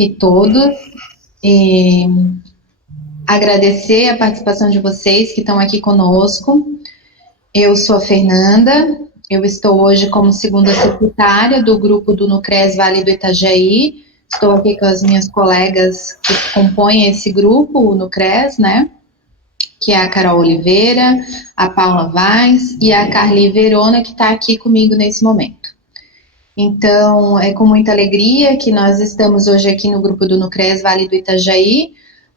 e todos, e agradecer a participação de vocês que estão aqui conosco. Eu sou a Fernanda, eu estou hoje como segunda secretária do grupo do Nucres Vale do Itajaí. Estou aqui com as minhas colegas que compõem esse grupo, o Nucres, né? Que é a Carol Oliveira, a Paula Vaz e a Carly Verona, que está aqui comigo nesse momento. Então, é com muita alegria que nós estamos hoje aqui no grupo do Nucres Vale do Itajaí,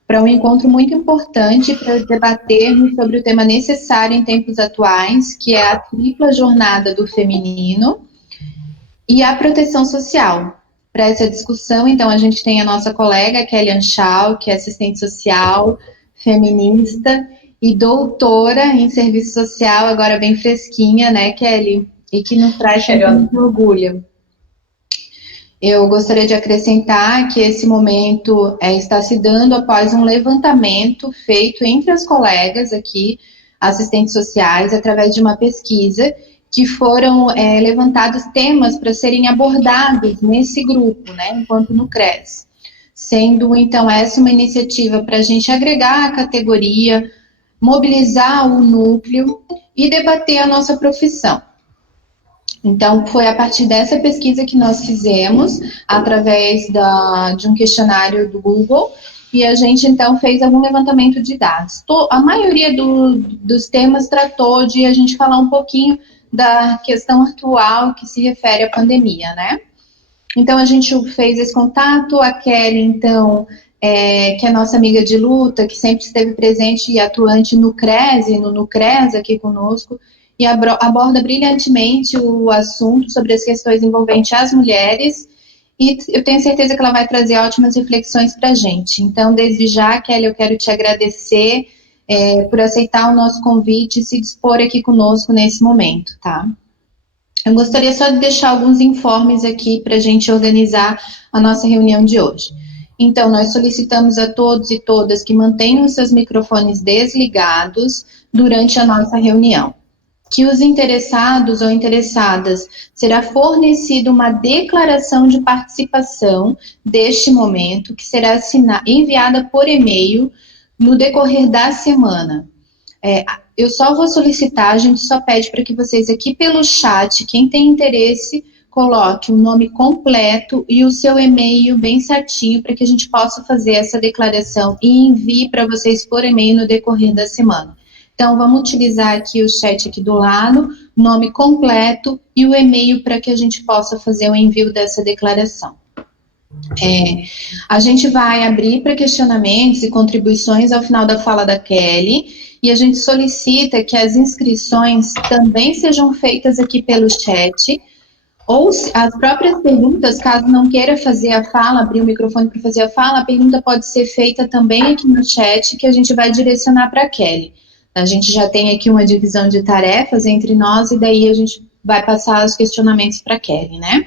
para um encontro muito importante para debatermos sobre o tema necessário em tempos atuais, que é a tripla jornada do feminino e a proteção social. Para essa discussão, então, a gente tem a nossa colega Kelly Anchal, que é assistente social, feminista e doutora em serviço social, agora bem fresquinha, né, Kelly? E que nos traz muito orgulho. Eu gostaria de acrescentar que esse momento está se dando após um levantamento feito entre as colegas aqui, assistentes sociais, através de uma pesquisa, que foram levantados temas para serem abordados nesse grupo, né, enquanto no CRES. Sendo, então, essa uma iniciativa para a gente agregar a categoria, mobilizar o núcleo e debater a nossa profissão. Então, foi a partir dessa pesquisa que nós fizemos, através de um questionário do Google, e a gente, então, fez algum levantamento de dados. A maioria dos temas tratou de a gente falar um pouquinho da questão atual que se refere à pandemia, né? Então, a gente fez esse contato, a Kelly, então, que é nossa amiga de luta, que sempre esteve presente e atuante no CRES e no NUCRES aqui conosco, e aborda brilhantemente o assunto sobre as questões envolventes as mulheres, e eu tenho certeza que ela vai trazer ótimas reflexões para a gente. Então, desde já, Kelly, eu quero te agradecer por aceitar o nosso convite e se dispor aqui conosco nesse momento, tá? Eu gostaria só de deixar alguns informes aqui para a gente organizar a nossa reunião de hoje. Então, nós solicitamos a todos e todas que mantenham seus microfones desligados durante a nossa reunião. Que os interessados ou interessadas será fornecida uma declaração de participação deste momento, que será enviada por e-mail no decorrer da semana. Eu só vou solicitar, a gente só pede para que vocês aqui pelo chat, quem tem interesse, coloque o nome completo e o seu e-mail bem certinho, para que a gente possa fazer essa declaração e envie para vocês por e-mail no decorrer da semana. Então, vamos utilizar aqui o chat aqui do lado, nome completo e o e-mail para que a gente possa fazer o envio dessa declaração. A gente vai abrir para questionamentos e contribuições ao final da fala da Kelly, e a gente solicita que as inscrições também sejam feitas aqui pelo chat, ou as próprias perguntas, caso não queira fazer a fala, abrir o microfone para fazer a fala, a pergunta pode ser feita também aqui no chat, que a gente vai direcionar para a Kelly. A gente já tem aqui uma divisão de tarefas entre nós, e daí a gente vai passar os questionamentos para a Kelly, né?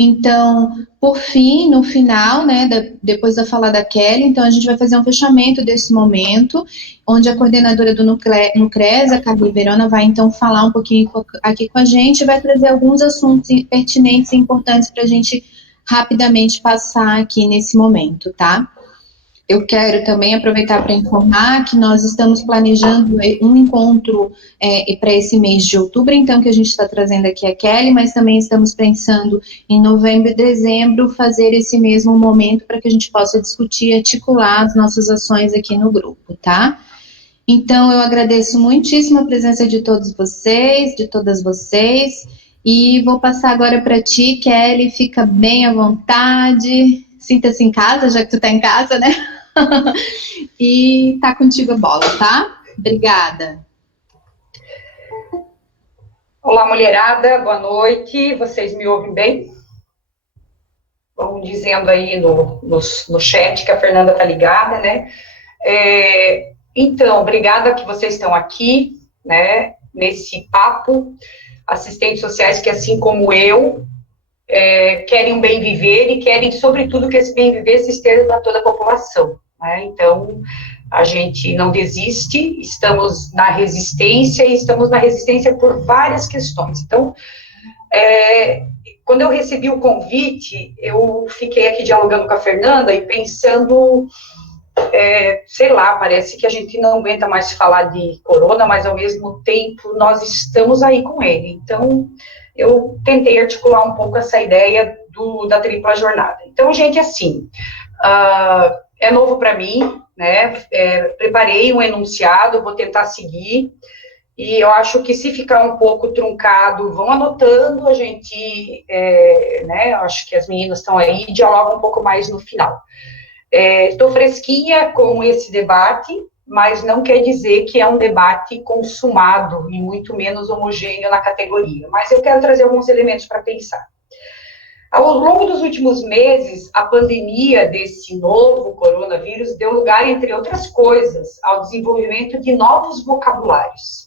Então, por fim, no final, né, depois da fala da Kelly, então a gente vai fazer um fechamento desse momento, onde a coordenadora do NUCRES, a Carly Verona, vai então falar um pouquinho aqui com a gente, e vai trazer alguns assuntos pertinentes e importantes para a gente rapidamente passar aqui nesse momento, tá? Eu quero também aproveitar para informar que nós estamos planejando um encontro para esse mês de outubro, então, que a gente está trazendo aqui a Kelly, mas também estamos pensando em novembro e dezembro fazer esse mesmo momento para que a gente possa discutir e articular as nossas ações aqui no grupo, tá? Então, eu agradeço muitíssimo a presença de todos vocês, de todas vocês, e vou passar agora para ti, Kelly, fica bem à vontade, sinta-se em casa, já que tu está em casa, né? E tá contigo a bola, tá? Obrigada. Olá, mulherada, boa noite. Vocês me ouvem bem? Vão dizendo aí no chat que a Fernanda tá ligada, né? Então, obrigada que vocês estão aqui, né? Nesse papo, assistentes sociais que, assim como eu, querem um bem viver e querem, sobretudo, que esse bem viver se estenda para toda a população. Né? Então, a gente não desiste, estamos na resistência, e estamos na resistência por várias questões. Então, Quando eu recebi o convite, eu fiquei aqui dialogando com a Fernanda e pensando, sei lá, parece que a gente não aguenta mais falar de corona, mas ao mesmo tempo nós estamos aí com ele. Então, eu tentei articular um pouco essa ideia da tripla jornada. Então, gente, assim, é novo para mim, né? Preparei um enunciado, vou tentar seguir. E eu acho que se ficar um pouco truncado, vão anotando, a gente, né, eu acho que as meninas estão aí, dialogam um pouco mais no final. Estou fresquinha com esse debate, mas não quer dizer que é um debate consumado e muito menos homogêneo na categoria. Mas eu quero trazer alguns elementos para pensar. Ao longo dos últimos meses, a pandemia desse novo coronavírus deu lugar, entre outras coisas, ao desenvolvimento de novos vocabulários.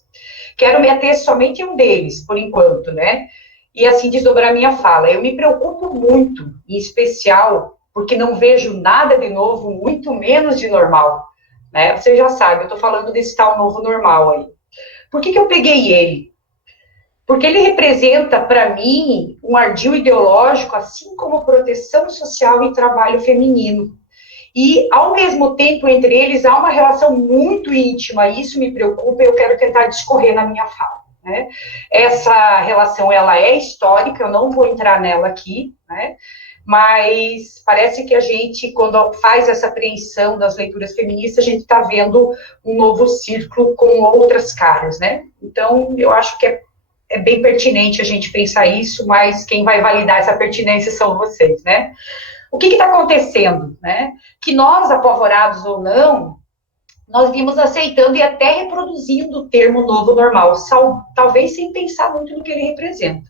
Quero me ater somente em um deles, por enquanto, né? E assim desdobrar minha fala. Eu me preocupo muito, em especial, porque não vejo nada de novo, muito menos de normal, né? Você já sabe, eu estou falando desse tal novo normal aí. Por que eu peguei ele? Porque ele representa, para mim, um ardil ideológico, assim como proteção social e trabalho feminino. E, ao mesmo tempo, entre eles, há uma relação muito íntima, isso me preocupa e eu quero tentar discorrer na minha fala, né? Essa relação, ela é histórica, eu não vou entrar nela aqui, né? Mas parece que a gente, quando faz essa apreensão das leituras feministas, a gente está vendo um novo círculo com outras caras, né? Então, eu acho que é bem pertinente a gente pensar isso, mas quem vai validar essa pertinência são vocês, né? O que está acontecendo, né? Que nós, apavorados ou não, nós vimos aceitando e até reproduzindo o termo novo normal, talvez sem pensar muito no que ele representa.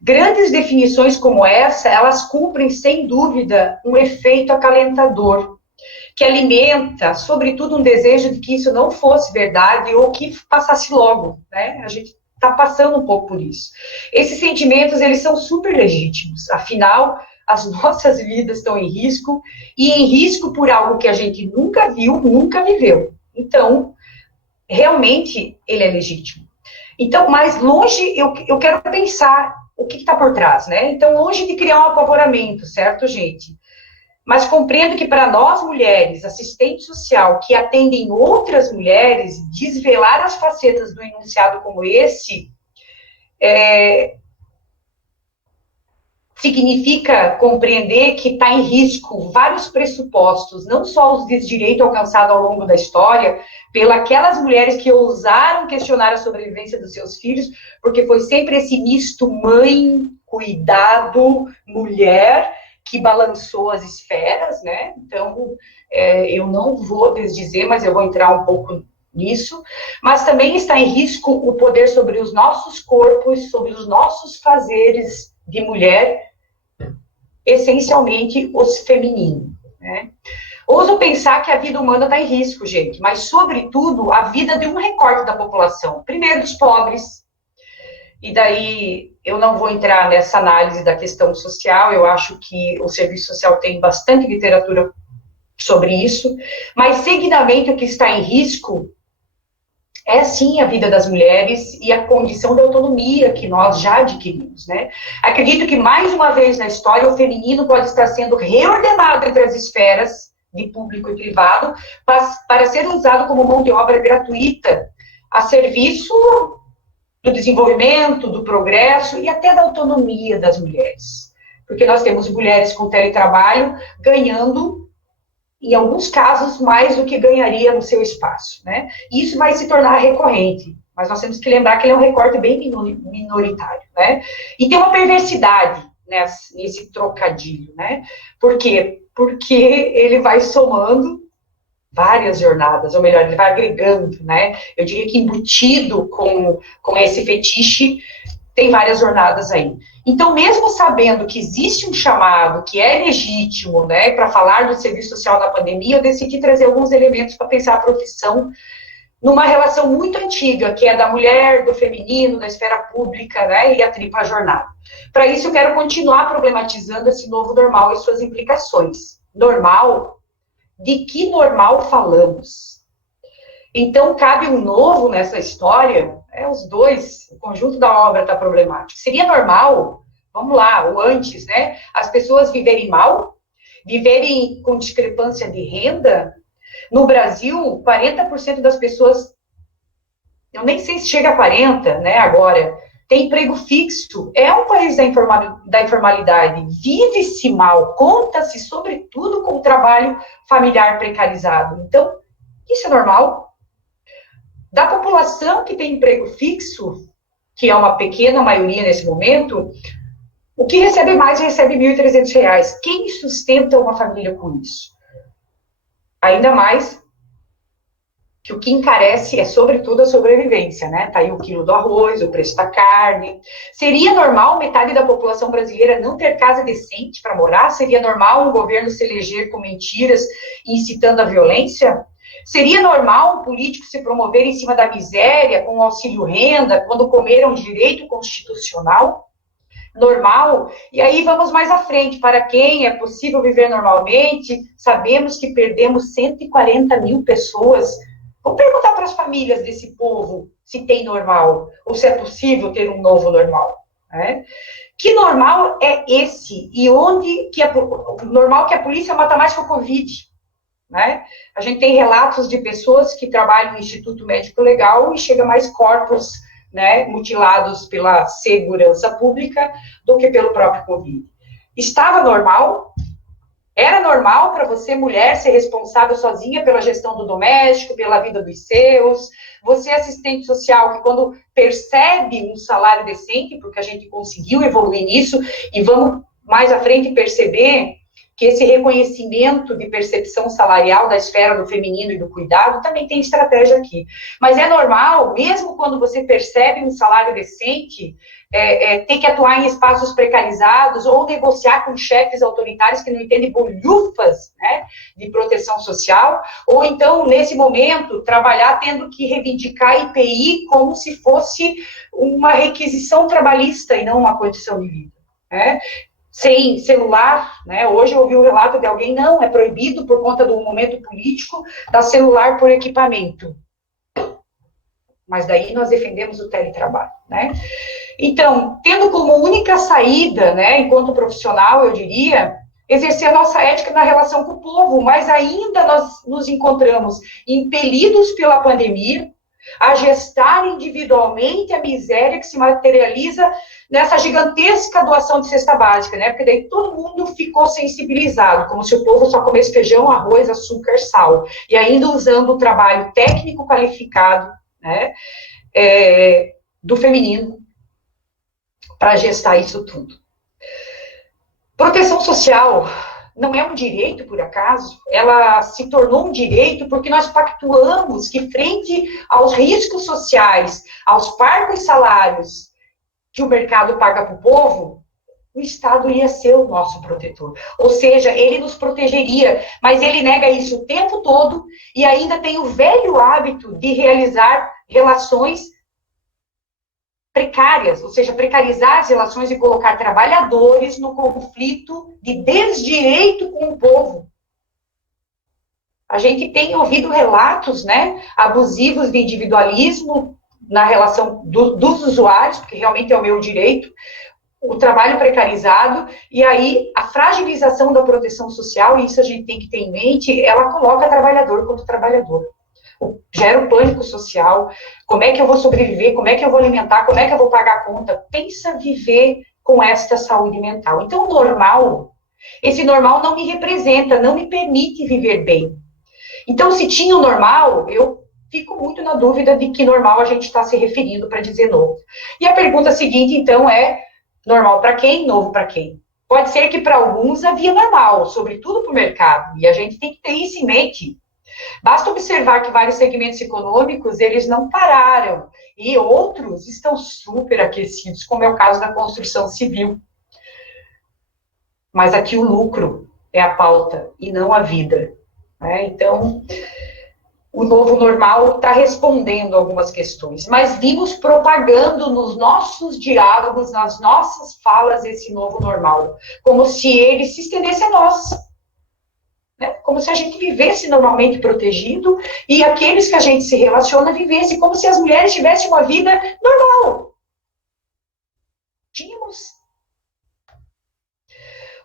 Grandes definições como essa, elas cumprem, sem dúvida, um efeito acalentador, que alimenta, sobretudo, um desejo de que isso não fosse verdade ou que passasse logo, né? A gente está passando um pouco por isso. Esses sentimentos, eles são super legítimos, afinal, as nossas vidas estão em risco, e em risco por algo que a gente nunca viu, nunca viveu. Então, realmente, ele é legítimo. Então, mas longe, eu quero pensar o que está por trás, né? Então, longe de criar um apavoramento, certo, gente? Mas compreendo que para nós, mulheres, assistente social, que atendem outras mulheres, desvelar as facetas do enunciado como esse, significa compreender que está em risco vários pressupostos, não só os de direito alcançado ao longo da história, pelas mulheres que ousaram questionar a sobrevivência dos seus filhos, porque foi sempre esse misto mãe, cuidado, mulher, que balançou as esferas, né? Então, eu não vou desdizer, mas eu vou entrar um pouco nisso, mas também está em risco o poder sobre os nossos corpos, sobre os nossos fazeres de mulher, essencialmente os femininos, né? Ouso pensar que a vida humana está em risco, gente, mas, sobretudo, a vida de um recorte da população. Primeiro, dos pobres, e daí eu não vou entrar nessa análise da questão social, eu acho que o serviço social tem bastante literatura sobre isso, mas, seguidamente, o que está em risco é, sim, a vida das mulheres e a condição de autonomia que nós já adquirimos, né? Acredito que, mais uma vez na história, o feminino pode estar sendo reordenado entre as esferas de público e privado para ser usado como mão de obra gratuita a serviço do desenvolvimento, do progresso e até da autonomia das mulheres. Porque nós temos mulheres com teletrabalho ganhando, em alguns casos, mais do que ganharia no seu espaço, né? E isso vai se tornar recorrente, mas nós temos que lembrar que ele é um recorte bem minoritário, né? E tem uma perversidade nesse trocadilho, né? Por quê? Porque ele vai somando várias jornadas, ou melhor, ele vai agregando, né? Eu diria que embutido com esse fetiche, tem várias jornadas aí. Então, mesmo sabendo que existe um chamado que é legítimo, né, para falar do serviço social na pandemia, eu decidi trazer alguns elementos para pensar a profissão numa relação muito antiga, que é da mulher, do feminino, da esfera pública, né, e a tripla jornada. Para isso, eu quero continuar problematizando esse novo normal e suas implicações. Normal? De que normal falamos? Então, cabe um novo nessa história, Os dois, o conjunto da obra está problemático. Seria normal, vamos lá, o antes, né? As pessoas viverem mal, viverem com discrepância de renda. No Brasil, 40% das pessoas, eu nem sei se chega a 40%, né, agora, tem emprego fixo. É um país da informalidade. Vive-se mal, conta-se, sobretudo, com o trabalho familiar precarizado. Então, isso é normal. Da população que tem emprego fixo, que é uma pequena maioria nesse momento, o que recebe mais recebe R$ 1.300. Quem sustenta uma família com isso? Ainda mais que o que encarece é, sobretudo, a sobrevivência, né? Tá aí o quilo do arroz, o preço da carne. Seria normal metade da população brasileira não ter casa decente para morar? Seria normal o governo se eleger com mentiras e incitando a violência? Seria normal um político se promover em cima da miséria, com auxílio-renda, quando comer é um direito constitucional? Normal? E aí vamos mais à frente. Para quem é possível viver normalmente, sabemos que perdemos 140 mil pessoas. Vou perguntar para as famílias desse povo se tem normal, ou se é possível ter um novo normal. Né? Que normal é esse? E onde que normal que a polícia mata mais que o Covid? Né? A gente tem relatos de pessoas que trabalham no Instituto Médico Legal e chega mais corpos, né, mutilados pela segurança pública do que pelo próprio Covid. Estava normal? Era normal para você, mulher, ser responsável sozinha pela gestão do doméstico, pela vida dos seus? Você, assistente social, que quando percebe um salário decente, porque a gente conseguiu evoluir nisso, e vamos mais à frente perceber que esse reconhecimento de percepção salarial da esfera do feminino e do cuidado também tem estratégia aqui. Mas é normal, mesmo quando você percebe um salário decente, ter que atuar em espaços precarizados ou negociar com chefes autoritários que não entendem bolhufas, né, de proteção social, ou então, nesse momento, trabalhar tendo que reivindicar IPI como se fosse uma requisição trabalhista e não uma condição de vida, né? Sem celular, né? Hoje eu ouvi um relato de alguém, não, é proibido por conta do momento político, dar celular por equipamento. Mas daí nós defendemos o teletrabalho, né? Então, tendo como única saída, né, enquanto profissional, eu diria, exercer a nossa ética na relação com o povo, mas ainda nós nos encontramos impelidos pela pandemia a gestar individualmente a miséria que se materializa nessa gigantesca doação de cesta básica, né? Porque daí todo mundo ficou sensibilizado, como se o povo só comesse feijão, arroz, açúcar, sal, e ainda usando o trabalho técnico qualificado, né, do feminino para gestar isso tudo. Proteção social não é um direito, por acaso, ela se tornou um direito porque nós pactuamos que, frente aos riscos sociais, aos parcos salários que o mercado paga para o povo, o Estado ia ser o nosso protetor. Ou seja, ele nos protegeria, mas ele nega isso o tempo todo e ainda tem o velho hábito de realizar relações precárias, ou seja, precarizar as relações e colocar trabalhadores no conflito de desdireito com o povo. A gente tem ouvido relatos, né, abusivos de individualismo na relação dos usuários, porque realmente é o meu direito, o trabalho precarizado, e aí a fragilização da proteção social, e isso a gente tem que ter em mente, ela coloca trabalhador contra trabalhador. Gera um pânico social, como é que eu vou sobreviver, como é que eu vou alimentar, como é que eu vou pagar a conta? Pensa viver com esta saúde mental. Então, esse normal não me representa, não me permite viver bem. Então, se tinha o normal, eu fico muito na dúvida de que normal a gente está se referindo para dizer novo. E a pergunta seguinte, então, é normal para quem, novo para quem? Pode ser que para alguns havia normal, sobretudo para o mercado, e a gente tem que ter isso em mente. Basta observar que vários segmentos econômicos, eles não pararam, e outros estão super aquecidos, como é o caso da construção civil. Mas aqui o lucro é a pauta, e não a vida. Né? Então, o novo normal está respondendo algumas questões, mas vimos propagando nos nossos diálogos, nas nossas falas, esse novo normal, como se ele se estendesse a nós. Né? como se a gente vivesse normalmente protegido e aqueles que a gente se relaciona vivessem como se as mulheres tivessem uma vida normal. Tínhamos.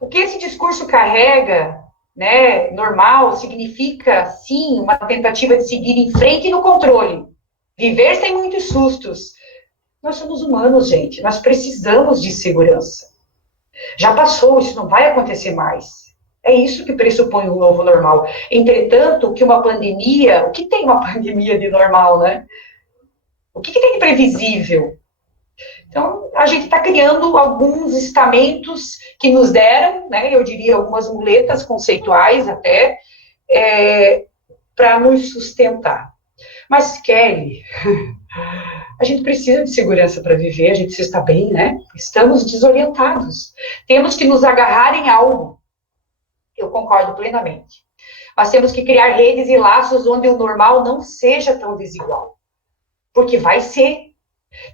O que esse discurso carrega, né, normal, significa, sim, uma tentativa de seguir em frente e no controle. Viver sem muitos sustos. Nós somos humanos, gente. Nós precisamos de segurança. Já passou, isso não vai acontecer mais. É isso que pressupõe o novo normal. Entretanto, que uma pandemia... O que tem uma pandemia de normal, né? O que tem de previsível? Então, a gente está criando alguns estamentos que nos deram, né, eu diria algumas muletas conceituais até, para nos sustentar. Mas, Kelly, a gente precisa de segurança para viver, a gente precisa estar bem, né? Estamos desorientados. Temos que nos agarrar em algo. Eu concordo plenamente. Mas temos que criar redes e laços onde o normal não seja tão desigual. Porque vai ser.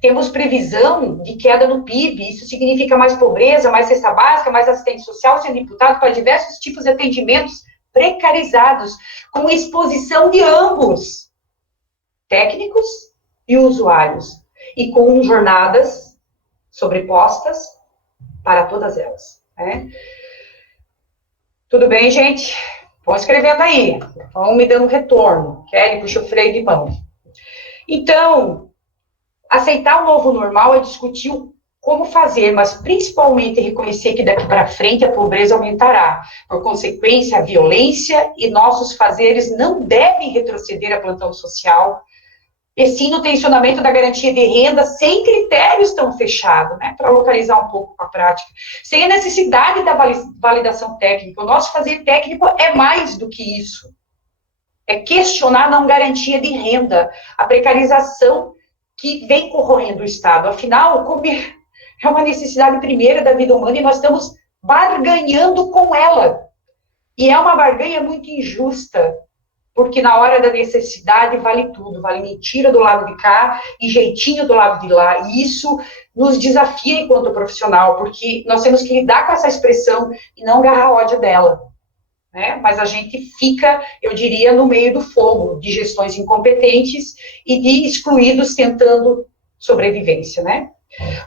Temos previsão de queda no PIB, isso significa mais pobreza, mais cesta básica, mais assistente social sendo imputado para diversos tipos de atendimentos precarizados, com exposição de ambos, técnicos e usuários, e com jornadas sobrepostas para todas elas. Né? Tudo bem, gente? Vão escrevendo aí, vão me dando retorno. Kelly, puxa o freio de mão. Então, aceitar o novo normal é discutir como fazer, mas principalmente reconhecer que daqui para frente a pobreza aumentará. Por consequência, a violência e nossos fazeres não devem retroceder a plantão social, e sim no tensionamento da garantia de renda sem critérios tão fechados, né, para localizar um pouco a prática, sem a necessidade da validação técnica. O nosso fazer técnico é mais do que isso. É questionar a não garantia de renda, a precarização que vem corroendo o Estado. Afinal, comer é uma necessidade primeira da vida humana e nós estamos barganhando com ela. E é uma barganha muito injusta, porque na hora da necessidade vale tudo, vale mentira do lado de cá e jeitinho do lado de lá. E isso nos desafia enquanto profissional, porque nós temos que lidar com essa expressão e não agarrar ódio dela. Né? Mas a gente fica, eu diria, no meio do fogo de gestões incompetentes e de excluídos tentando sobrevivência, né?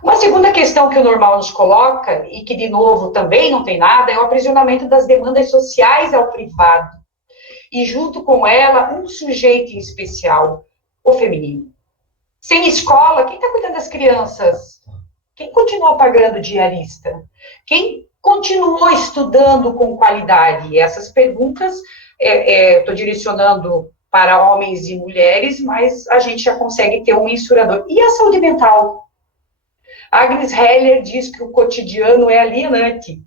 Uma segunda questão que o normal nos coloca, e que, de novo, também não tem nada, é o aprisionamento das demandas sociais ao privado. E, junto com ela, um sujeito em especial, o feminino. Sem escola, quem está cuidando das crianças? Quem continua pagando diarista? Quem continuou estudando com qualidade? E essas perguntas, estou direcionando para homens e mulheres, mas a gente já consegue ter um mensurador. E a saúde mental? Agnes Heller diz que o cotidiano é alienante.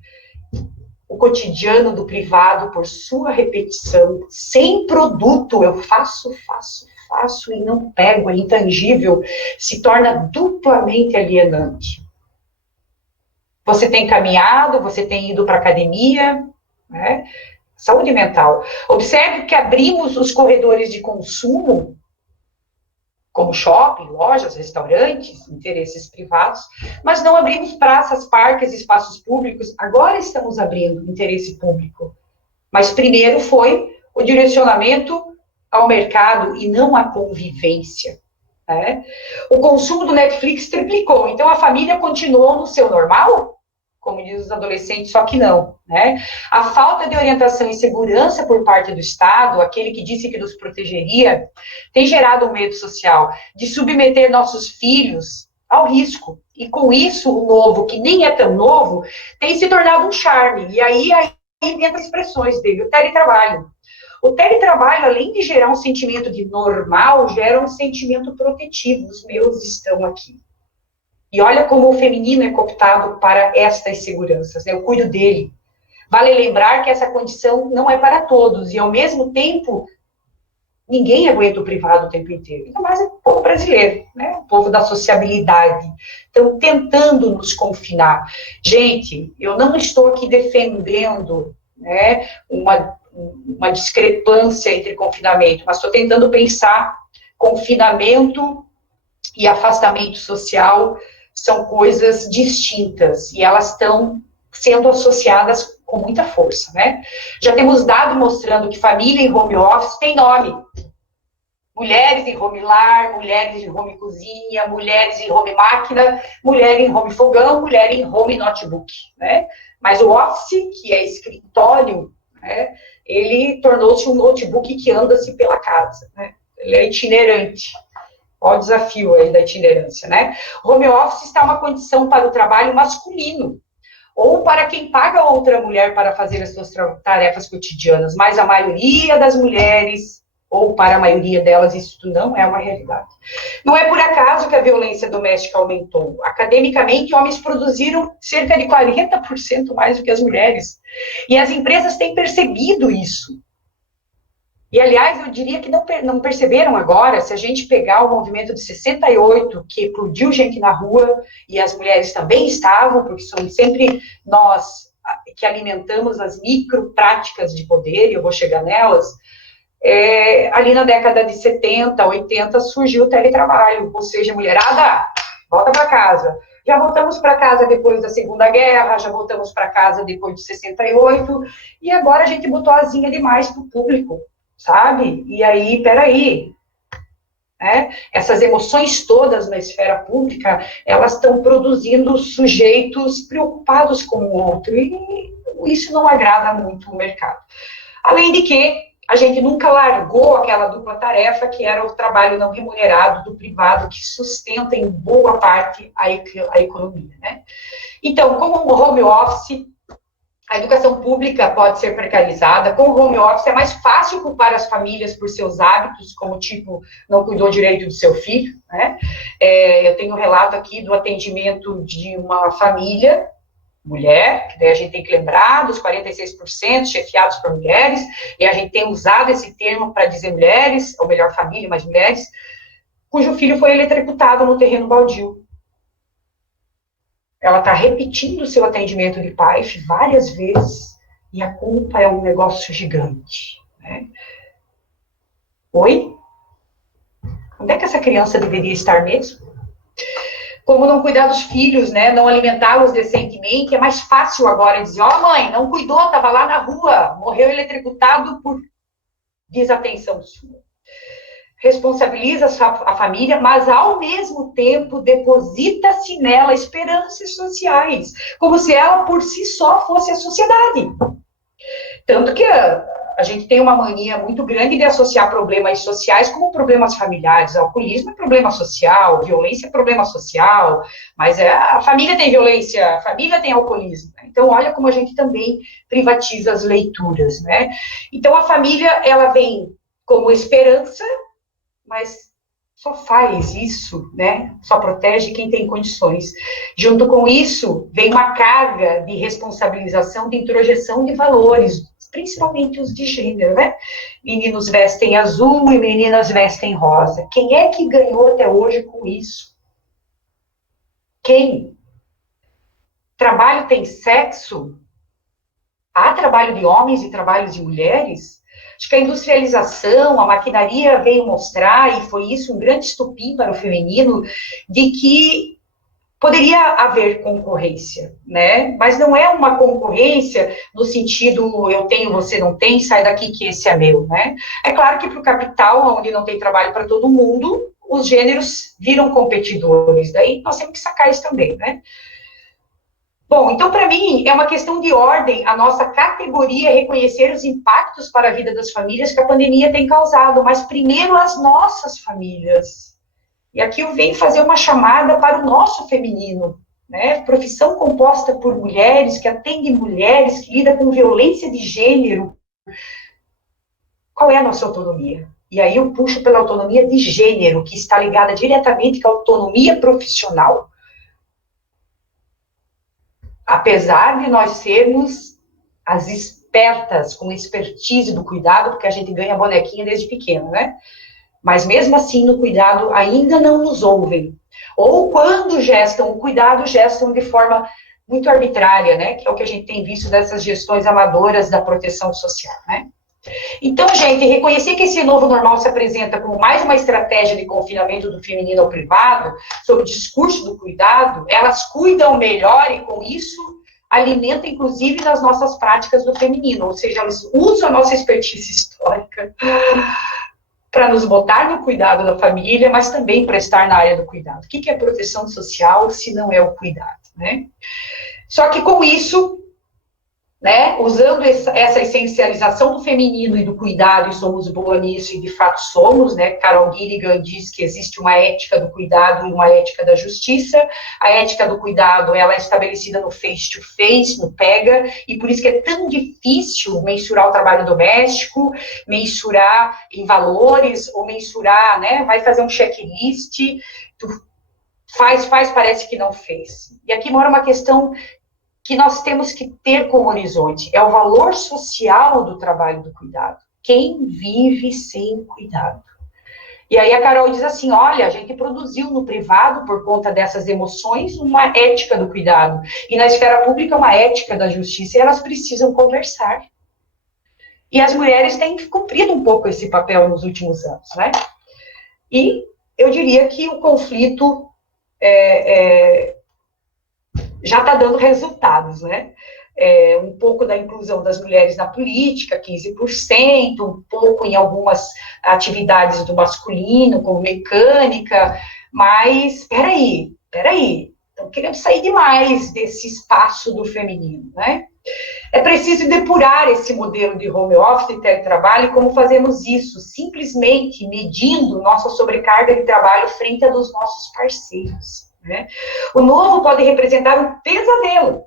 O cotidiano do privado, por sua repetição, sem produto, eu faço e não pego, é intangível, se torna duplamente alienante. Você tem caminhado, você tem ido para a academia, né? Saúde mental. Observe que abrimos os corredores de consumo, como shopping, lojas, restaurantes, interesses privados, mas não abrimos praças, parques, espaços públicos. Agora estamos abrindo interesse público. Mas primeiro foi o direcionamento ao mercado e não à convivência. Né? O consumo do Netflix triplicou, então a família continuou no seu normal? Como diz os adolescentes, só que não. Né? A falta de orientação e segurança por parte do Estado, aquele que disse que nos protegeria, tem gerado um medo social de submeter nossos filhos ao risco. E com isso, o novo, que nem é tão novo, tem se tornado um charme. E aí entra as expressões dele, o teletrabalho. O teletrabalho, além de gerar um sentimento de normal, gera um sentimento protetivo. Os meus estão aqui. E olha como o feminino é cooptado para estas seguranças, né? Eu cuido dele. Vale lembrar que essa condição não é para todos, e ao mesmo tempo, ninguém aguenta o privado o tempo inteiro. Ainda mais o povo brasileiro, né? O povo da sociabilidade. Então, tentando nos confinar. Gente, eu não estou aqui defendendo, né, uma discrepância entre confinamento, mas estou tentando pensar confinamento e afastamento social são coisas distintas, e elas estão sendo associadas com muita força, né? Já temos dados mostrando que família em home office tem nome. Mulheres em home lar, mulheres em home cozinha, mulheres em home máquina, mulher em home fogão, mulher em home notebook, né? Mas o office, que é escritório, né, ele tornou-se um notebook que anda-se pela casa, né? Ele é itinerante. Olha o desafio aí da itinerância, né? Home office está uma condição para o trabalho masculino, ou para quem paga outra mulher para fazer as suas tarefas cotidianas, mas a maioria das mulheres, ou para a maioria delas, isso não é uma realidade. Não é por acaso que a violência doméstica aumentou. Academicamente, homens produziram cerca de 40% mais do que as mulheres. E as empresas têm percebido isso. E, aliás, eu diria que não perceberam agora, se a gente pegar o movimento de 68, que explodiu gente na rua, e as mulheres também estavam, porque somos sempre nós que alimentamos as micropráticas de poder, e eu vou chegar nelas, ali na década de 70, 80, surgiu o teletrabalho, ou seja, mulherada, volta para casa. Já voltamos para casa depois da Segunda Guerra, já voltamos para casa depois de 68, e agora a gente botou asinha demais para o público, sabe? E aí, peraí, né? Essas emoções todas na esfera pública, elas estão produzindo sujeitos preocupados com o outro, e isso não agrada muito o mercado. Além de que a gente nunca largou aquela dupla tarefa que era o trabalho não remunerado do privado, que sustenta em boa parte a economia, né? Então, como o home office, a educação pública pode ser precarizada. Com o home office é mais fácil culpar as famílias por seus hábitos, como tipo, não cuidou direito do seu filho, né? Eu tenho um relato aqui do atendimento de uma família, mulher, que daí a gente tem que lembrar dos 46% chefiados por mulheres, e a gente tem usado esse termo para dizer mulheres, ou melhor, família, mas mulheres, cujo filho foi eletrocutado no terreno baldio. Ela está repetindo o seu atendimento de PAIF várias vezes, e a culpa é um negócio gigante, né? Oi? Onde é que essa criança deveria estar mesmo? Como não cuidar dos filhos, né? Não alimentá-los decentemente, é mais fácil agora dizer, mãe, não cuidou, estava lá na rua, morreu eletrocutado por desatenção sua. Responsabiliza a família, mas, ao mesmo tempo, deposita-se nela esperanças sociais, como se ela, por si só, fosse a sociedade. Tanto que a gente tem uma mania muito grande de associar problemas sociais como problemas familiares. Alcoolismo é problema social, violência é problema social, mas a família tem violência, a família tem alcoolismo. Então, olha como a gente também privatiza as leituras, né? Então, a família, ela vem como esperança, mas só faz isso, né? Só protege quem tem condições. Junto com isso, vem uma carga de responsabilização, de introjeção de valores, principalmente os de gênero, né? Meninos vestem azul e meninas vestem rosa. Quem é que ganhou até hoje com isso? Quem? Trabalho tem sexo? Há trabalho de homens e trabalho de mulheres? Acho que a industrialização, a maquinaria veio mostrar, e foi isso um grande estupim para o feminino, de que poderia haver concorrência, né? Mas não é uma concorrência no sentido, eu tenho, você não tem, sai daqui que esse é meu, né? É claro que para o capital, onde não tem trabalho para todo mundo, os gêneros viram competidores, daí nós temos que sacar isso também, né? Bom, então, para mim, é uma questão de ordem a nossa categoria reconhecer os impactos para a vida das famílias que a pandemia tem causado, mas primeiro as nossas famílias. E aqui eu venho fazer uma chamada para o nosso feminino, né? Profissão composta por mulheres, que atende mulheres, que lida com violência de gênero. Qual é a nossa autonomia? E aí eu puxo pela autonomia de gênero, que está ligada diretamente com a autonomia profissional. Apesar de nós sermos as espertas, com expertise do cuidado, porque a gente ganha bonequinha desde pequeno, né? Mas mesmo assim, no cuidado, ainda não nos ouvem. Ou quando gestam o cuidado, gestam de forma muito arbitrária, né? Que é o que a gente tem visto dessas gestões amadoras da proteção social, né? Então, gente, reconhecer que esse novo normal se apresenta como mais uma estratégia de confinamento do feminino ao privado, sob o discurso do cuidado, elas cuidam melhor e, com isso, alimenta, inclusive, nas nossas práticas do feminino, ou seja, elas usam a nossa expertise histórica para nos botar no cuidado da família, mas também para estar na área do cuidado. O que é proteção social se não é o cuidado, né? Só que com isso, né, usando essa essencialização do feminino e do cuidado, e somos boa nisso, e de fato somos, né, Carol Gilligan diz que existe uma ética do cuidado e uma ética da justiça. A ética do cuidado, ela é estabelecida no face-to-face, no pega, e por isso que é tão difícil mensurar o trabalho doméstico, mensurar em valores, ou mensurar, né, vai fazer um checklist, tu faz, parece que não fez. E aqui mora uma questão que nós temos que ter como horizonte, é o valor social do trabalho do cuidado. Quem vive sem cuidado? E aí a Carol diz assim, olha, a gente produziu no privado, por conta dessas emoções, uma ética do cuidado. E na esfera pública, uma ética da justiça, e elas precisam conversar. E as mulheres têm cumprido um pouco esse papel nos últimos anos, né? E eu diria que o conflito já está dando resultados, né? Um pouco da inclusão das mulheres na política, 15%, um pouco em algumas atividades do masculino, como mecânica, mas, peraí, estão querendo sair demais desse espaço do feminino, né? É preciso depurar esse modelo de home office e teletrabalho, e como fazemos isso? Simplesmente medindo nossa sobrecarga de trabalho frente a dos nossos parceiros. Né? O novo pode representar um pesadelo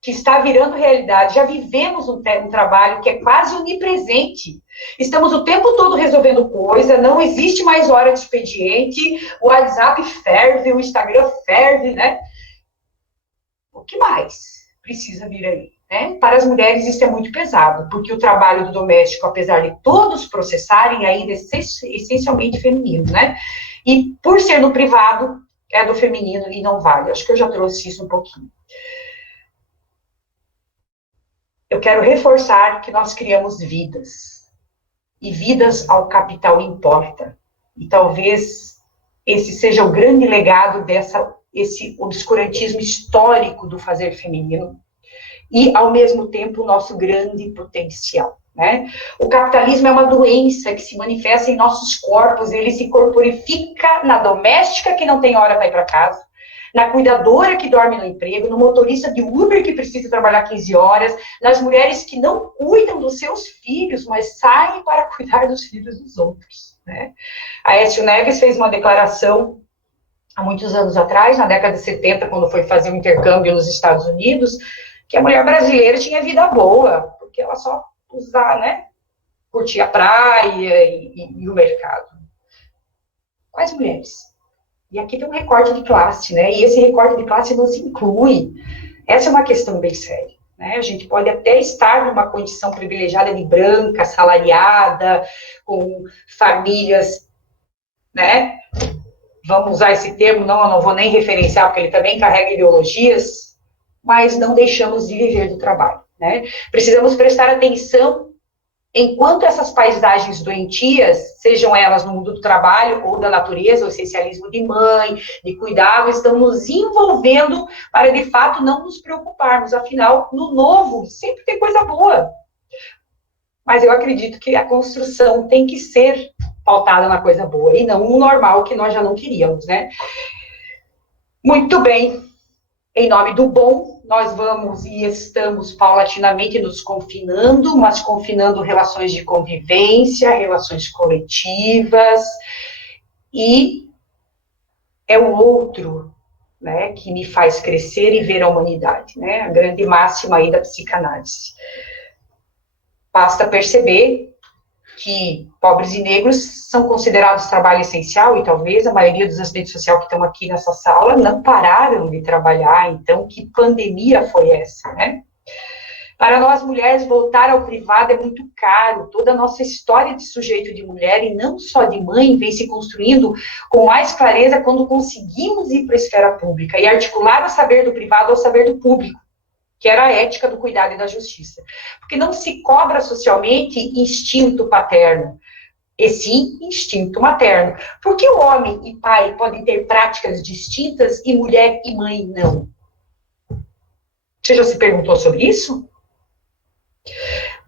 que está virando realidade. Já vivemos um trabalho que é quase onipresente. Estamos o tempo todo resolvendo coisa, não existe mais hora de expediente, o WhatsApp ferve, o Instagram ferve, né? O que mais precisa vir aí? Né? Para as mulheres isso é muito pesado, porque o trabalho do doméstico, apesar de todos processarem, ainda é essencialmente feminino, né? E por ser no privado, é do feminino e não vale. Acho que eu já trouxe isso um pouquinho. Eu quero reforçar que nós criamos vidas. E vidas ao capital importa. E talvez esse seja o grande legado esse obscurantismo histórico do fazer feminino. E, ao mesmo tempo, o nosso grande potencial. Né? O capitalismo é uma doença que se manifesta em nossos corpos, ele se corporifica na doméstica que não tem hora para ir para casa, na cuidadora que dorme no emprego, no motorista de Uber que precisa trabalhar 15 horas, nas mulheres que não cuidam dos seus filhos, mas saem para cuidar dos filhos dos outros. Né? A Aécio Neves fez uma declaração há muitos anos atrás, na década de 70, quando foi fazer um intercâmbio nos Estados Unidos, que a mulher brasileira tinha vida boa, porque ela só usar, né, curtir a praia e o mercado. Quais mulheres? E aqui tem um recorte de classe, né, e esse recorte de classe nos inclui. Essa é uma questão bem séria, né, a gente pode até estar numa condição privilegiada de branca, assalariada, com famílias, né, vamos usar esse termo, não, eu não vou nem referenciar, porque ele também carrega ideologias, mas não deixamos de viver do trabalho. Né? Precisamos prestar atenção enquanto essas paisagens doentias, sejam elas no mundo do trabalho ou da natureza, o essencialismo de mãe, de cuidado, estão nos envolvendo para, de fato, não nos preocuparmos. Afinal, no novo, sempre tem coisa boa. Mas eu acredito que a construção tem que ser pautada na coisa boa, e não no normal que nós já não queríamos, né? Muito bem. Em nome do bom, nós vamos e estamos paulatinamente nos confinando, mas confinando relações de convivência, relações coletivas, e é o outro, né, que me faz crescer e ver a humanidade, né, a grande máxima aí da psicanálise. Basta perceber que pobres e negros são considerados trabalho essencial, e talvez a maioria dos assistentes sociais que estão aqui nessa sala não pararam de trabalhar, então que pandemia foi essa, né? Para nós mulheres, voltar ao privado é muito caro, toda a nossa história de sujeito de mulher, e não só de mãe, vem se construindo com mais clareza quando conseguimos ir para a esfera pública, e articular o saber do privado ao saber do público, que era a ética do cuidado e da justiça. Porque não se cobra socialmente instinto paterno, e sim instinto materno. Por que o homem e pai podem ter práticas distintas e mulher e mãe não? Você já se perguntou sobre isso?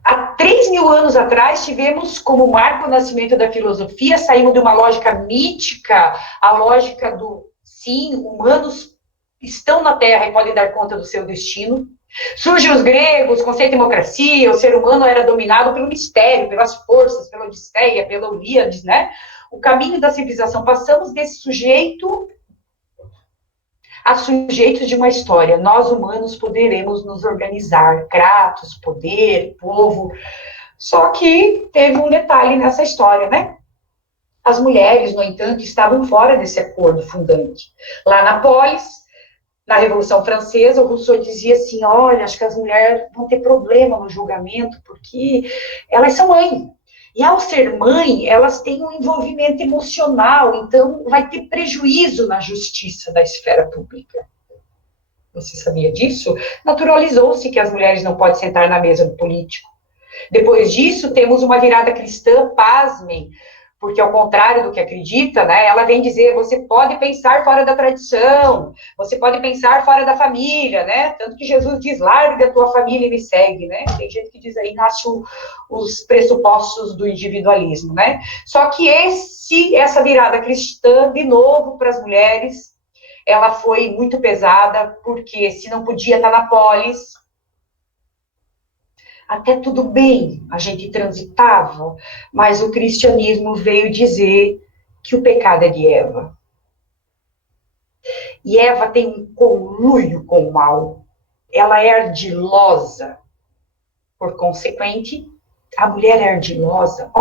Há 3.000 anos atrás, tivemos como marco o nascimento da filosofia, saímos de uma lógica mítica, a lógica do, sim, humanos estão na Terra e podem dar conta do seu destino. Surgem os gregos, conceito de democracia, o ser humano era dominado pelo mistério, pelas forças, pela Odisseia, pela Ilíades, né? O caminho da civilização, passamos desse sujeito a sujeitos de uma história. Nós, humanos, poderemos nos organizar, Kratos, poder, povo. Só que teve um detalhe nessa história, né? As mulheres, no entanto, estavam fora desse acordo fundante. Lá na polis, na Revolução Francesa, o Rousseau dizia assim, olha, acho que as mulheres vão ter problema no julgamento, porque elas são mães. E ao ser mãe, elas têm um envolvimento emocional, então vai ter prejuízo na justiça da esfera pública. Você sabia disso? Naturalizou-se que as mulheres não podem sentar na mesa do político. Depois disso, temos uma virada cristã, pasmem, porque ao contrário do que acredita, né, ela vem dizer, você pode pensar fora da tradição, você pode pensar fora da família, né, tanto que Jesus diz, larga da tua família e me segue, né, tem gente que diz aí, nasce os pressupostos do individualismo, né, só que essa virada cristã, de novo, para as mulheres, ela foi muito pesada, porque se não podia estar na polis, até tudo bem, a gente transitava, mas o cristianismo veio dizer que o pecado é de Eva. E Eva tem um conluio com o mal. Ela é ardilosa. Por consequente, a mulher é ardilosa.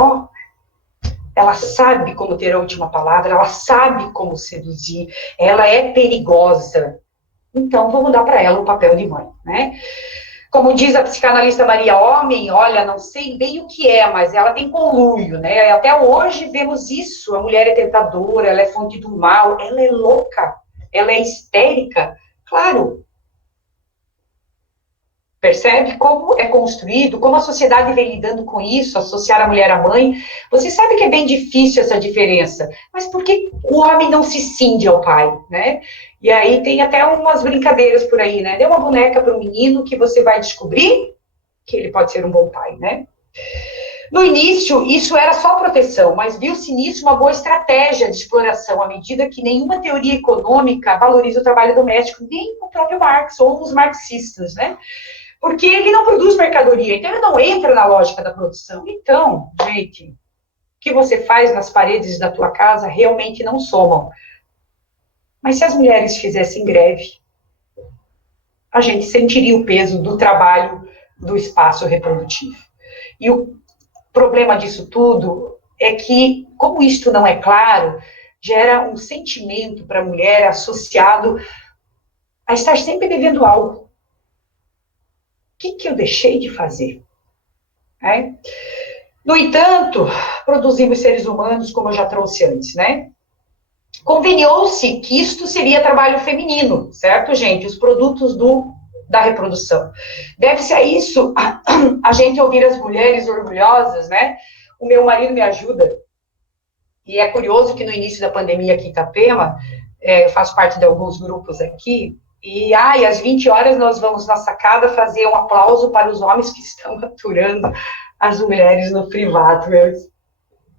Ela sabe como ter a última palavra, ela sabe como seduzir, ela é perigosa. Então, vamos dar para ela o papel de mãe, né? Como diz a psicanalista Maria Homem, olha, não sei bem o que é, mas ela tem conluio, né? Até hoje vemos isso, a mulher é tentadora, ela é fonte do mal, ela é louca, ela é histérica. Claro. Percebe como é construído, como a sociedade vem lidando com isso, associar a mulher à mãe. Você sabe que é bem difícil essa diferença, mas por que o homem não se cinde ao pai, né? E aí tem até umas brincadeiras por aí, né? Dê uma boneca para o menino que você vai descobrir que ele pode ser um bom pai, né? No início, isso era só proteção, mas viu-se nisso uma boa estratégia de exploração, à medida que nenhuma teoria econômica valoriza o trabalho doméstico, nem o próprio Marx ou os marxistas, né? Porque ele não produz mercadoria, então ele não entra na lógica da produção. Então, gente, o que você faz nas paredes da tua casa realmente não somam. Mas se as mulheres fizessem greve, a gente sentiria o peso do trabalho do espaço reprodutivo. E o problema disso tudo é que, como isto não é claro, gera um sentimento para a mulher associado a estar sempre devendo algo. O que eu deixei de fazer? É? No entanto, produzimos seres humanos, como eu já trouxe antes, né? Conveniou-se que isto seria trabalho feminino, certo, gente? Os produtos da reprodução. Deve-se a isso a gente ouvir as mulheres orgulhosas, né? O meu marido me ajuda. E é curioso que no início da pandemia aqui em Itapema, eu faço parte de alguns grupos aqui, e às 20 horas nós vamos na sacada fazer um aplauso para os homens que estão aturando as mulheres no privado.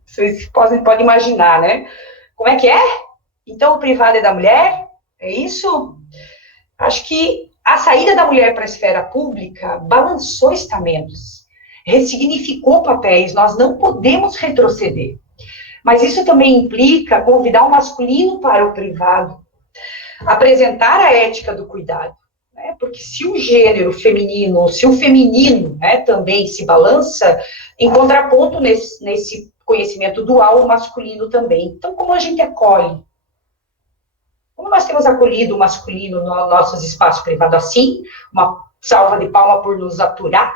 Vocês podem imaginar, né? Como é que é? Então o privado é da mulher? É isso? Acho que a saída da mulher para a esfera pública balançou estamentos, ressignificou papéis, nós não podemos retroceder. Mas isso também implica convidar o masculino para o privado, apresentar a ética do cuidado, né? Porque se o gênero feminino, ou se o feminino, né, também se balança, em contraponto nesse conhecimento dual, o masculino também. Então, como a gente acolhe? Como nós temos acolhido o masculino nos nossos espaços privados assim? Uma salva de palma por nos aturar?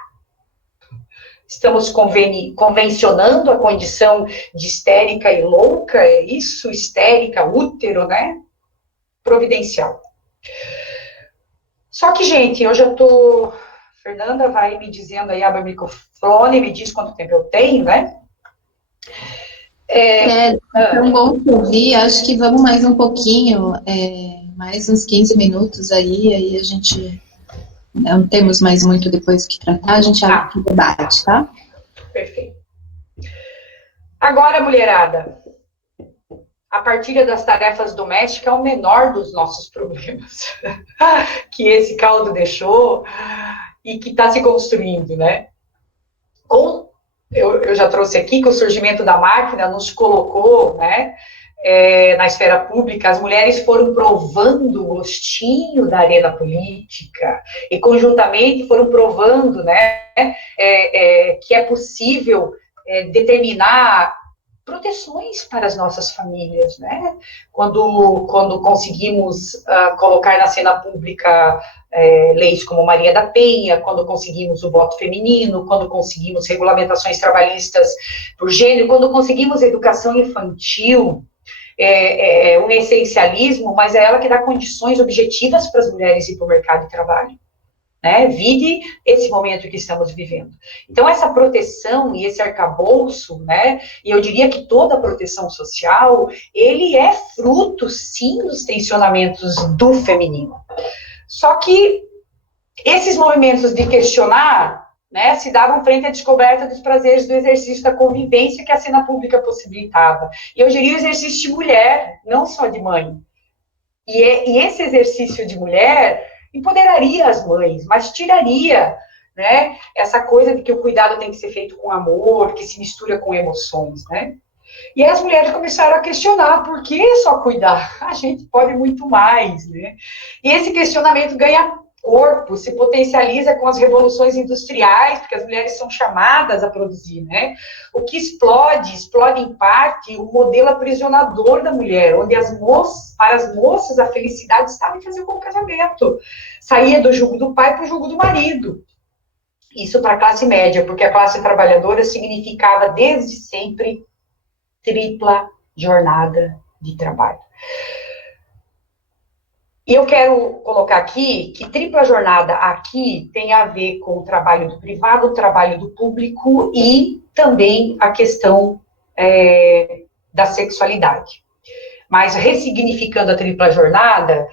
Estamos convencionando a condição de histérica e louca, é isso? Histérica, útero, né? Providencial. Só que, gente, eu já tô... Fernanda vai me dizendo aí, abre o microfone, me diz quanto tempo eu tenho, né? É tão bom te ouvir, acho que vamos mais um pouquinho, mais uns 15 minutos aí a gente não temos mais muito depois que tratar, a gente abre o debate, tá? Perfeito. Agora, mulherada, a partilha das tarefas domésticas é o menor dos nossos problemas que esse caldo deixou e que está se construindo, né? Eu já trouxe aqui que o surgimento da máquina nos colocou, né, na esfera pública, as mulheres foram provando o gostinho da arena política e conjuntamente foram provando, né, que é possível determinar proteções para as nossas famílias, né? Quando conseguimos colocar na cena pública leis como Maria da Penha, quando conseguimos o voto feminino, quando conseguimos regulamentações trabalhistas por gênero, quando conseguimos educação infantil, um essencialismo, mas é ela que dá condições objetivas para as mulheres ir para o mercado de trabalho. Né, vide esse momento que estamos vivendo. Então, essa proteção e esse arcabouço, né, e eu diria que toda a proteção social, ele é fruto, sim, dos tensionamentos do feminino. Só que esses movimentos de questionar, né, se davam frente à descoberta dos prazeres do exercício da convivência que a cena pública possibilitava. E eu diria o exercício de mulher, não só de mãe. E esse exercício de mulher empoderaria as mães, mas tiraria, né, essa coisa de que o cuidado tem que ser feito com amor, que se mistura com emoções, né? E aí as mulheres começaram a questionar, por que só cuidar? A gente pode muito mais, né? E esse questionamento ganha corpo, se potencializa com as revoluções industriais, porque as mulheres são chamadas a produzir, né? O que explode em parte o modelo aprisionador da mulher, onde para as moças a felicidade estava em fazer um bom casamento. Saía do jugo do pai para o jugo do marido. Isso para a classe média, porque a classe trabalhadora significava desde sempre tripla jornada de trabalho. E eu quero colocar aqui que tripla jornada aqui tem a ver com o trabalho do privado, o trabalho do público e também a questão da sexualidade. Mas ressignificando a tripla jornada,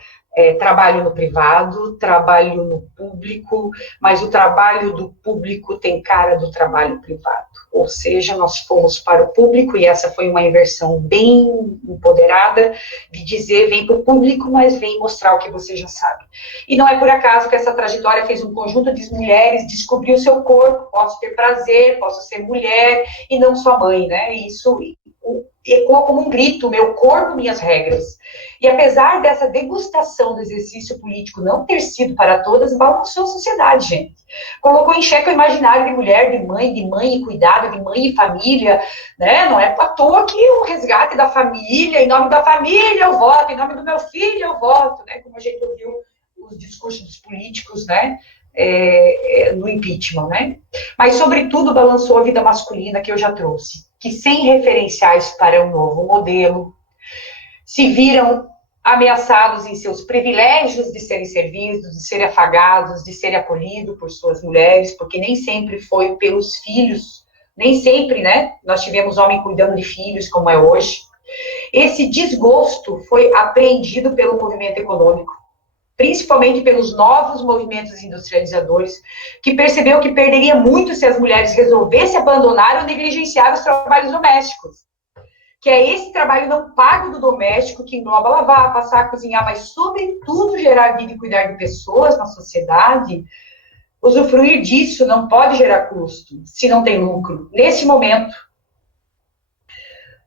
trabalho no privado, trabalho no público, mas o trabalho do público tem cara do trabalho privado. Ou seja, nós fomos para o público, e essa foi uma inversão bem empoderada, de dizer, vem para o público, mas vem mostrar o que você já sabe. E não é por acaso que essa trajetória fez um conjunto de mulheres descobrir o seu corpo, posso ter prazer, posso ser mulher, e não só mãe, né? Isso ecoa como um grito, meu corpo, minhas regras. E apesar dessa degustação do exercício político não ter sido para todas, balançou a sociedade, gente. Colocou em xeque o imaginário de mulher, de mãe e cuidado, de mãe e família, né? Não é à toa que o resgate da família, em nome da família eu voto, em nome do meu filho eu voto, né? Como a gente ouviu os discursos dos políticos, né? No impeachment, né? Mas, sobretudo, balançou a vida masculina que eu já trouxe, que sem referenciais para um novo modelo, se viram ameaçados em seus privilégios de serem servidos, de serem afagados, de serem acolhidos por suas mulheres, porque nem sempre foi pelos filhos, nem sempre, né? Nós tivemos homem cuidando de filhos, como é hoje. Esse desgosto foi apreendido pelo movimento econômico, principalmente pelos novos movimentos industrializadores, que percebeu que perderia muito se as mulheres resolvessem abandonar ou negligenciar os trabalhos domésticos. Que é esse trabalho não pago do doméstico, que engloba lavar, passar, cozinhar, mas, sobretudo, gerar vida e cuidar de pessoas na sociedade. Usufruir disso não pode gerar custo, se não tem lucro. Nesse momento,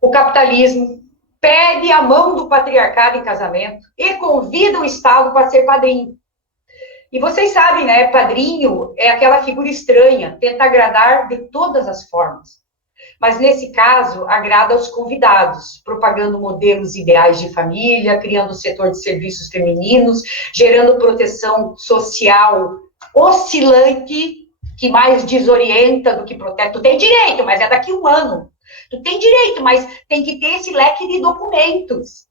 o capitalismo pede a mão do patriarcado em casamento e convida o Estado para ser padrinho. E vocês sabem, né? Padrinho é aquela figura estranha, tenta agradar de todas as formas. Mas, nesse caso, agrada aos convidados, propagando modelos ideais de família, criando o setor de serviços femininos, gerando proteção social oscilante, que mais desorienta do que protege. Tu tem direito, mas é daqui a um ano. Tu tem direito, mas tem que ter esse leque de documentos.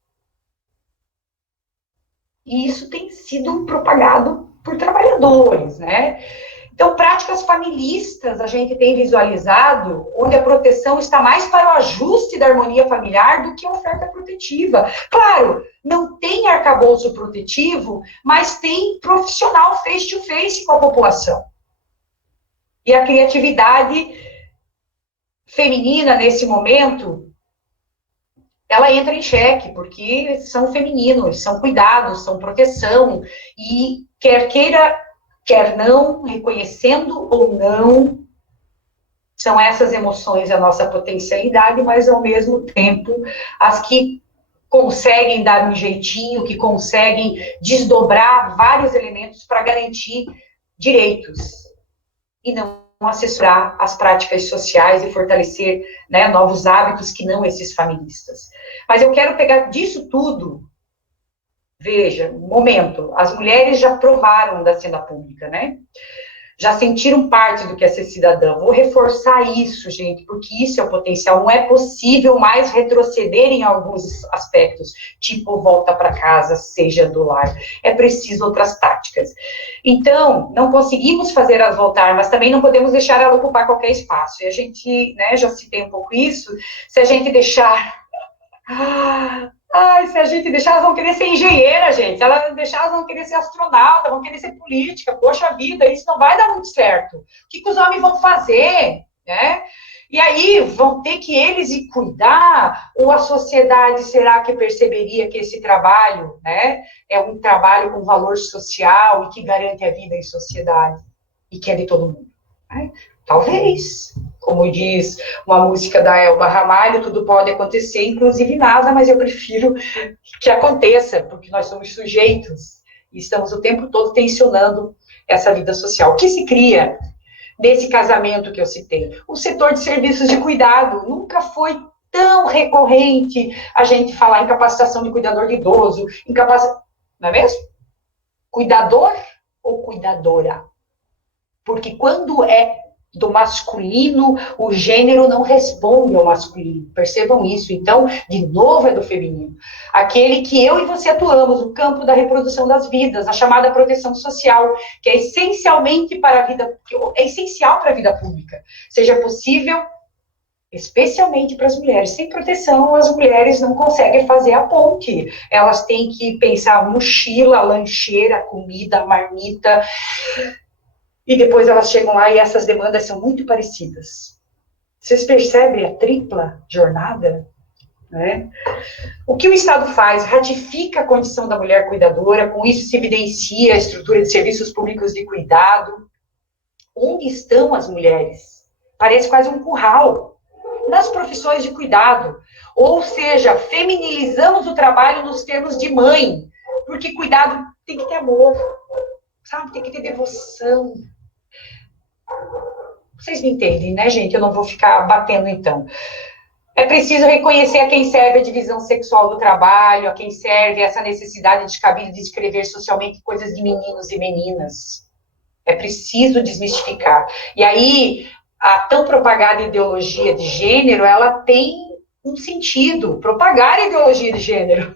E isso tem sido propagado por trabalhadores, né? Então, práticas familistas a gente tem visualizado, onde a proteção está mais para o ajuste da harmonia familiar do que a oferta protetiva. Claro, não tem arcabouço protetivo, mas tem profissional face-to-face com a população. E a criatividade feminina, nesse momento, ela entra em xeque, porque são femininos, são cuidados, são proteção, e quer queira, quer não, reconhecendo ou não, são essas emoções a nossa potencialidade, mas ao mesmo tempo as que conseguem dar um jeitinho, que conseguem desdobrar vários elementos para garantir direitos e não assessorar as práticas sociais e fortalecer, né, novos hábitos que não esses familistas. Mas eu quero pegar disso tudo. Veja, um momento, as mulheres já provaram da cena pública, né? Já sentiram parte do que é ser cidadã. Vou reforçar isso, gente, porque isso é o potencial. Não é possível mais retroceder em alguns aspectos, tipo volta para casa, seja do lar. É preciso outras táticas. Então, não conseguimos fazer elas voltar, mas também não podemos deixar ela ocupar qualquer espaço. E a gente, né, já citei um pouco isso, se a gente deixar... Ai, se a gente deixar, elas vão querer ser engenheira, gente. Se elas deixar, elas vão querer ser astronauta, vão querer ser política. Poxa vida, isso não vai dar muito certo. O que os homens vão fazer, né? E aí, vão ter que eles ir cuidar, ou a sociedade, será que perceberia que esse trabalho, né, é um trabalho com valor social e que garante a vida em sociedade e que é de todo mundo? Né? Talvez. Como diz uma música da Elba Ramalho, tudo pode acontecer, inclusive nada, mas eu prefiro que aconteça, porque nós somos sujeitos e estamos o tempo todo tensionando essa vida social. O que se cria nesse casamento que eu citei? O setor de serviços de cuidado nunca foi tão recorrente a gente falar em capacitação de cuidador de idoso, não é mesmo? Cuidador ou cuidadora? Porque quando é do masculino, o gênero não responde ao masculino. Percebam isso. Então, de novo, é do feminino. Aquele que eu e você atuamos, o campo da reprodução das vidas, a chamada proteção social, que é essencialmente para a vida, é essencial para a vida pública. Seja possível, especialmente para as mulheres. Sem proteção, as mulheres não conseguem fazer a ponte. Elas têm que pensar a mochila, a lancheira, a comida, a marmita. E depois elas chegam lá e essas demandas são muito parecidas. Vocês percebem a tripla jornada? Né? O que o Estado faz? Ratifica a condição da mulher cuidadora, com isso se evidencia a estrutura de serviços públicos de cuidado. Onde estão as mulheres? Parece quase um curral. Nas profissões de cuidado. Ou seja, feminilizamos o trabalho nos termos de mãe, porque cuidado tem que ter amor, sabe? Tem que ter devoção. Vocês me entendem, né, gente? Eu não vou ficar batendo, então. É preciso reconhecer a quem serve a divisão sexual do trabalho, a quem serve essa necessidade de cabide de descrever socialmente coisas de meninos e meninas. É preciso desmistificar. E aí, a tão propagada ideologia de gênero, ela tem um sentido. Propagar a ideologia de gênero.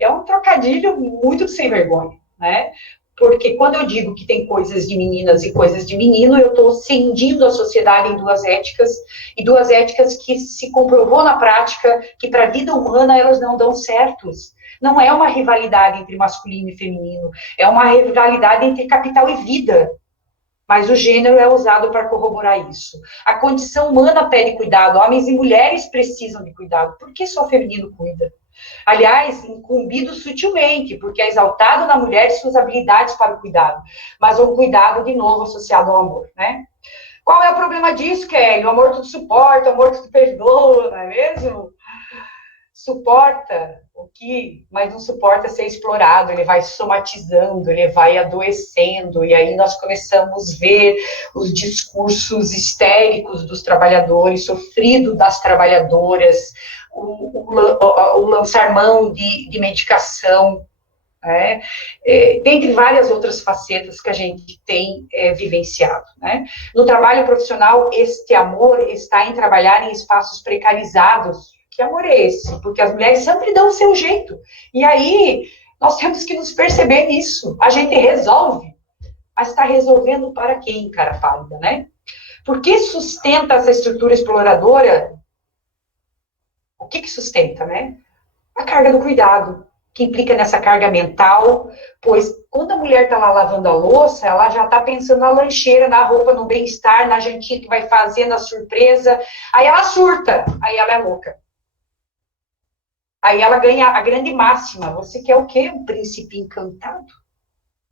É um trocadilho muito sem vergonha, né? Porque quando eu digo que tem coisas de meninas e coisas de menino, eu estou cindindo a sociedade em duas éticas, e duas éticas que se comprovou na prática que para a vida humana elas não dão certos. Não é uma rivalidade entre masculino e feminino, é uma rivalidade entre capital e vida. Mas o gênero é usado para corroborar isso. A condição humana pede cuidado, homens e mulheres precisam de cuidado. Por que só o feminino cuida? Aliás, incumbido sutilmente, porque é exaltado na mulher suas habilidades para o cuidado, mas um cuidado, de novo, associado ao amor, né? Qual é o problema disso, Kelly? O amor tudo suporta, o amor tudo perdoa, não é mesmo? Suporta o que, mas não suporta ser explorado, ele vai somatizando, ele vai adoecendo, e aí nós começamos a ver os discursos histéricos dos trabalhadores, sofrido das trabalhadoras, o lançar mão de medicação, né? Dentre várias outras facetas que a gente tem vivenciado, né? No trabalho profissional, este amor está em trabalhar em espaços precarizados. Que amor é esse? Porque as mulheres sempre dão o seu jeito. E aí, nós temos que nos perceber nisso. A gente resolve. mas está resolvendo para quem, cara pálida, né? Por que sustenta essa estrutura exploradora? O que sustenta, né? A carga do cuidado, que implica nessa carga mental, pois quando a mulher está lá lavando a louça, ela já está pensando na lancheira, na roupa, no bem-estar, na jantinha que vai fazer, na surpresa, aí ela surta, aí ela é louca. Aí ela ganha a grande máxima, você quer o quê? Um príncipe encantado?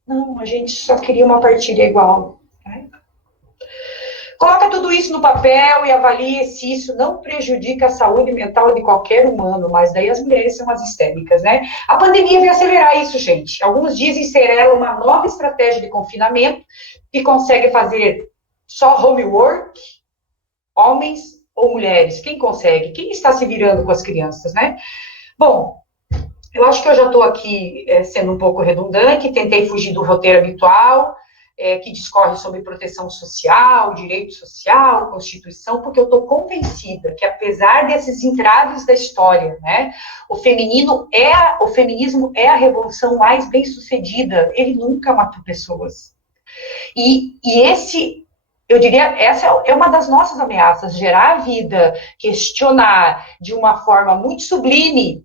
Não, a gente só queria uma partilha igual, né? Coloca tudo isso no papel e avalie se isso não prejudica a saúde mental de qualquer humano, mas daí as mulheres são as histéricas, né? A pandemia veio acelerar isso, gente. Alguns dizem ser ela uma nova estratégia de confinamento que consegue fazer só homework, homens ou mulheres. Quem consegue? Quem está se virando com as crianças, né? Bom, eu acho que eu já estou aqui sendo um pouco redundante, tentei fugir do roteiro habitual, que discorre sobre proteção social, direito social, Constituição, porque eu estou convencida que, apesar desses entraves da história, né, o feminismo é a revolução mais bem-sucedida, ele nunca matou pessoas. E eu diria, essa é uma das nossas ameaças, gerar a vida, questionar de uma forma muito sublime,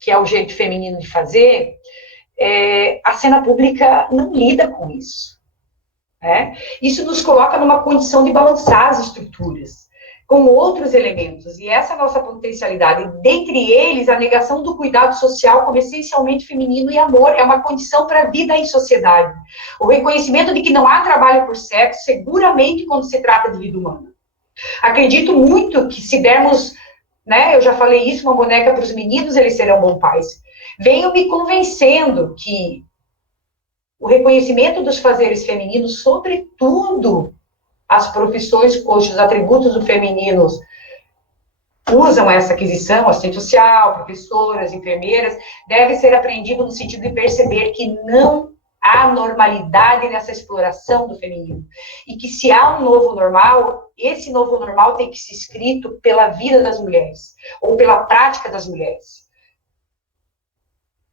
que é o jeito feminino de fazer, a cena pública não lida com isso. Né? Isso nos coloca numa condição de balançar as estruturas com outros elementos, e essa é a nossa potencialidade. Dentre eles, a negação do cuidado social como essencialmente feminino e amor, é uma condição para a vida em sociedade. O reconhecimento de que não há trabalho por sexo, seguramente quando se trata de vida humana. Acredito muito que se dermos, né, eu já falei isso, uma boneca para os meninos, eles serão bons pais. Venho me convencendo que o reconhecimento dos fazeres femininos, sobretudo as profissões cujos atributos do feminino usam essa aquisição, assistente social, professoras, enfermeiras, deve ser aprendido no sentido de perceber que não há normalidade nessa exploração do feminino. E que se há um novo normal, esse novo normal tem que ser escrito pela vida das mulheres, ou pela prática das mulheres.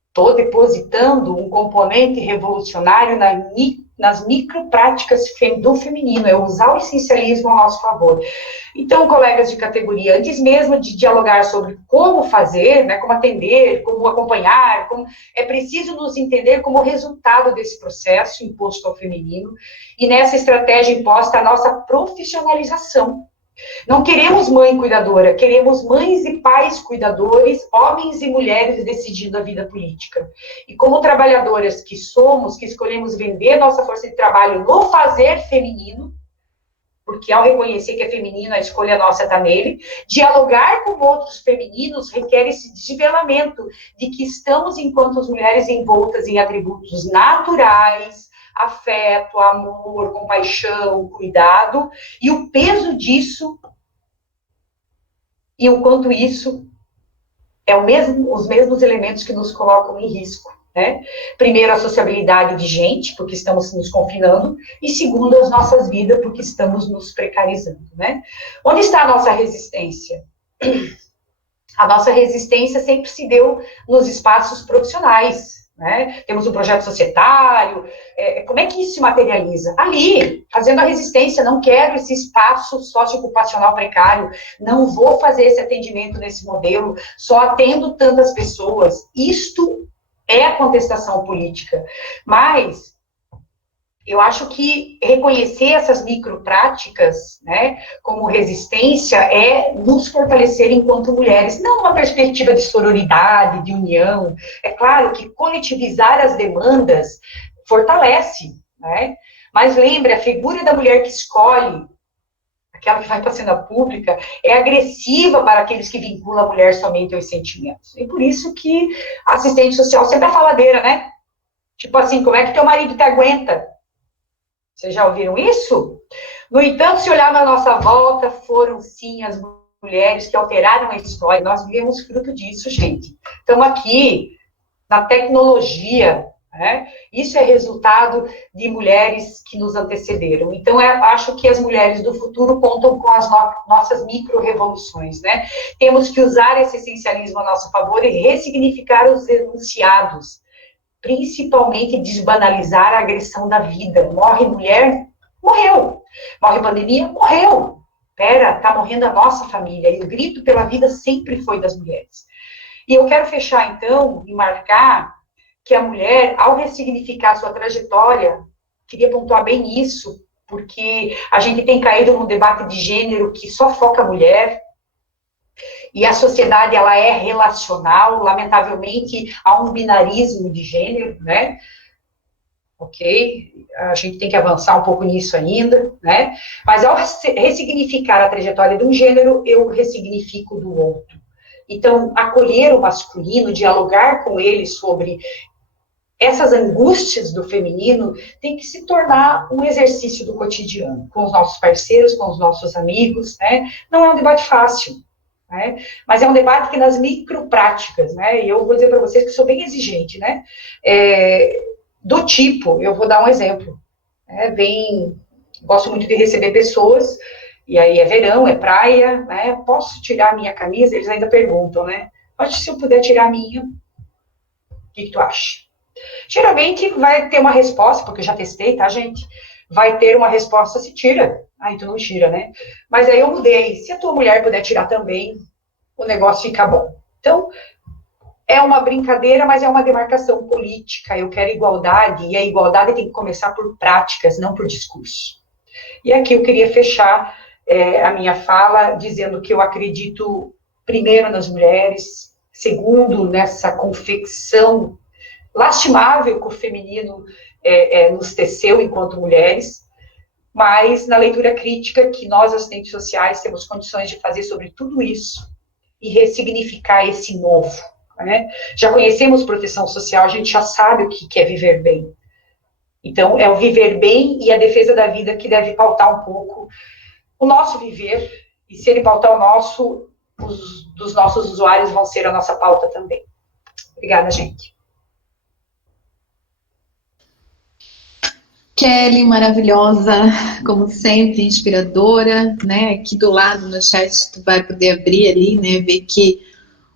Estou depositando um componente revolucionário nas micropráticas do feminino, é usar o essencialismo a nosso favor. Então, colegas de categoria, antes mesmo de dialogar sobre como fazer, né, como atender, como acompanhar, é preciso nos entender como resultado desse processo imposto ao feminino, e nessa estratégia imposta a nossa profissionalização. Não queremos mãe cuidadora, queremos mães e pais cuidadores, homens e mulheres decidindo a vida política. E como trabalhadoras que somos, que escolhemos vender nossa força de trabalho no fazer feminino, porque ao reconhecer que é feminino, a escolha nossa está nele, dialogar com outros femininos requer esse desvelamento de que estamos, enquanto mulheres, envoltas em atributos naturais, afeto, amor, compaixão, cuidado, e o peso disso, e o quanto isso é os mesmos elementos que nos colocam em risco, né? Primeiro, a sociabilidade de gente, porque estamos nos confinando, e segundo, as nossas vidas, porque estamos nos precarizando, né? Onde está a nossa resistência? A nossa resistência sempre se deu nos espaços profissionais, né? Temos um projeto societário, como é que isso se materializa? Ali, fazendo a resistência, não quero esse espaço socioocupacional precário, não vou fazer esse atendimento nesse modelo, só atendo tantas pessoas. Isto é a contestação política, mas eu acho que reconhecer essas micropráticas, né, como resistência, é nos fortalecer enquanto mulheres, não uma perspectiva de sororidade, de união. É claro que coletivizar as demandas fortalece, né? Mas lembre, a figura da mulher que escolhe, aquela que vai para a cena pública, é agressiva para aqueles que vinculam a mulher somente aos sentimentos. E por isso que a assistente social sempre é faladeira, né? Tipo assim, como é que teu marido te aguenta? Vocês já ouviram isso? No entanto, se olhar na nossa volta, foram sim as mulheres que alteraram a história. Nós vivemos fruto disso, gente. Estamos aqui na tecnologia, né? Isso é resultado de mulheres que nos antecederam. Então, acho que as mulheres do futuro contam com as nossas micro-revoluções, né? Temos que usar esse essencialismo a nosso favor e ressignificar os enunciados. principalmente desbanalizar a agressão da vida. Morre mulher, morreu. Morre pandemia, morreu. Pera, tá morrendo a nossa família. E o grito pela vida sempre foi das mulheres. E eu quero fechar, então, e marcar que a mulher, ao ressignificar sua trajetória, queria pontuar bem isso, porque a gente tem caído num debate de gênero que só foca a mulher, e a sociedade, ela é relacional, lamentavelmente, há um binarismo de gênero, né? Ok? A gente tem que avançar um pouco nisso ainda, né? Mas ao ressignificar a trajetória de um gênero, eu ressignifico do outro. Então, acolher o masculino, dialogar com ele sobre essas angústias do feminino, tem que se tornar um exercício do cotidiano, com os nossos parceiros, com os nossos amigos, né? Não é um debate fácil, né? Mas é um debate que nas micropráticas, né? E eu vou dizer para vocês que sou bem exigente, né? Do tipo, eu vou dar um exemplo, né? Gosto muito de receber pessoas, e aí é verão, é praia, né? Posso tirar a minha camisa? Eles ainda perguntam, né? Pode, se eu puder tirar a minha, o que tu acha? Geralmente vai ter uma resposta, porque eu já testei, tá, gente? Vai ter uma resposta se tira. Ah, então não tira, né? Mas aí eu mudei. Se a tua mulher puder tirar também, o negócio fica bom. Então, é uma brincadeira, mas é uma demarcação política. Eu quero igualdade, e a igualdade tem que começar por práticas, não por discurso. E aqui eu queria fechar a minha fala dizendo que eu acredito, primeiro, nas mulheres, segundo, nessa confecção lastimável que o feminino nos teceu enquanto mulheres, mas na leitura crítica que nós, assistentes sociais, temos condições de fazer sobre tudo isso e ressignificar esse novo. Né? Já conhecemos proteção social, a gente já sabe o que é viver bem. Então, é o viver bem e a defesa da vida que deve pautar um pouco o nosso viver, e se ele pautar o nosso, dos nossos usuários vão ser a nossa pauta também. Obrigada, gente. Kelly, maravilhosa, como sempre, inspiradora, né? Aqui do lado no chat tu vai poder abrir ali, né? Ver que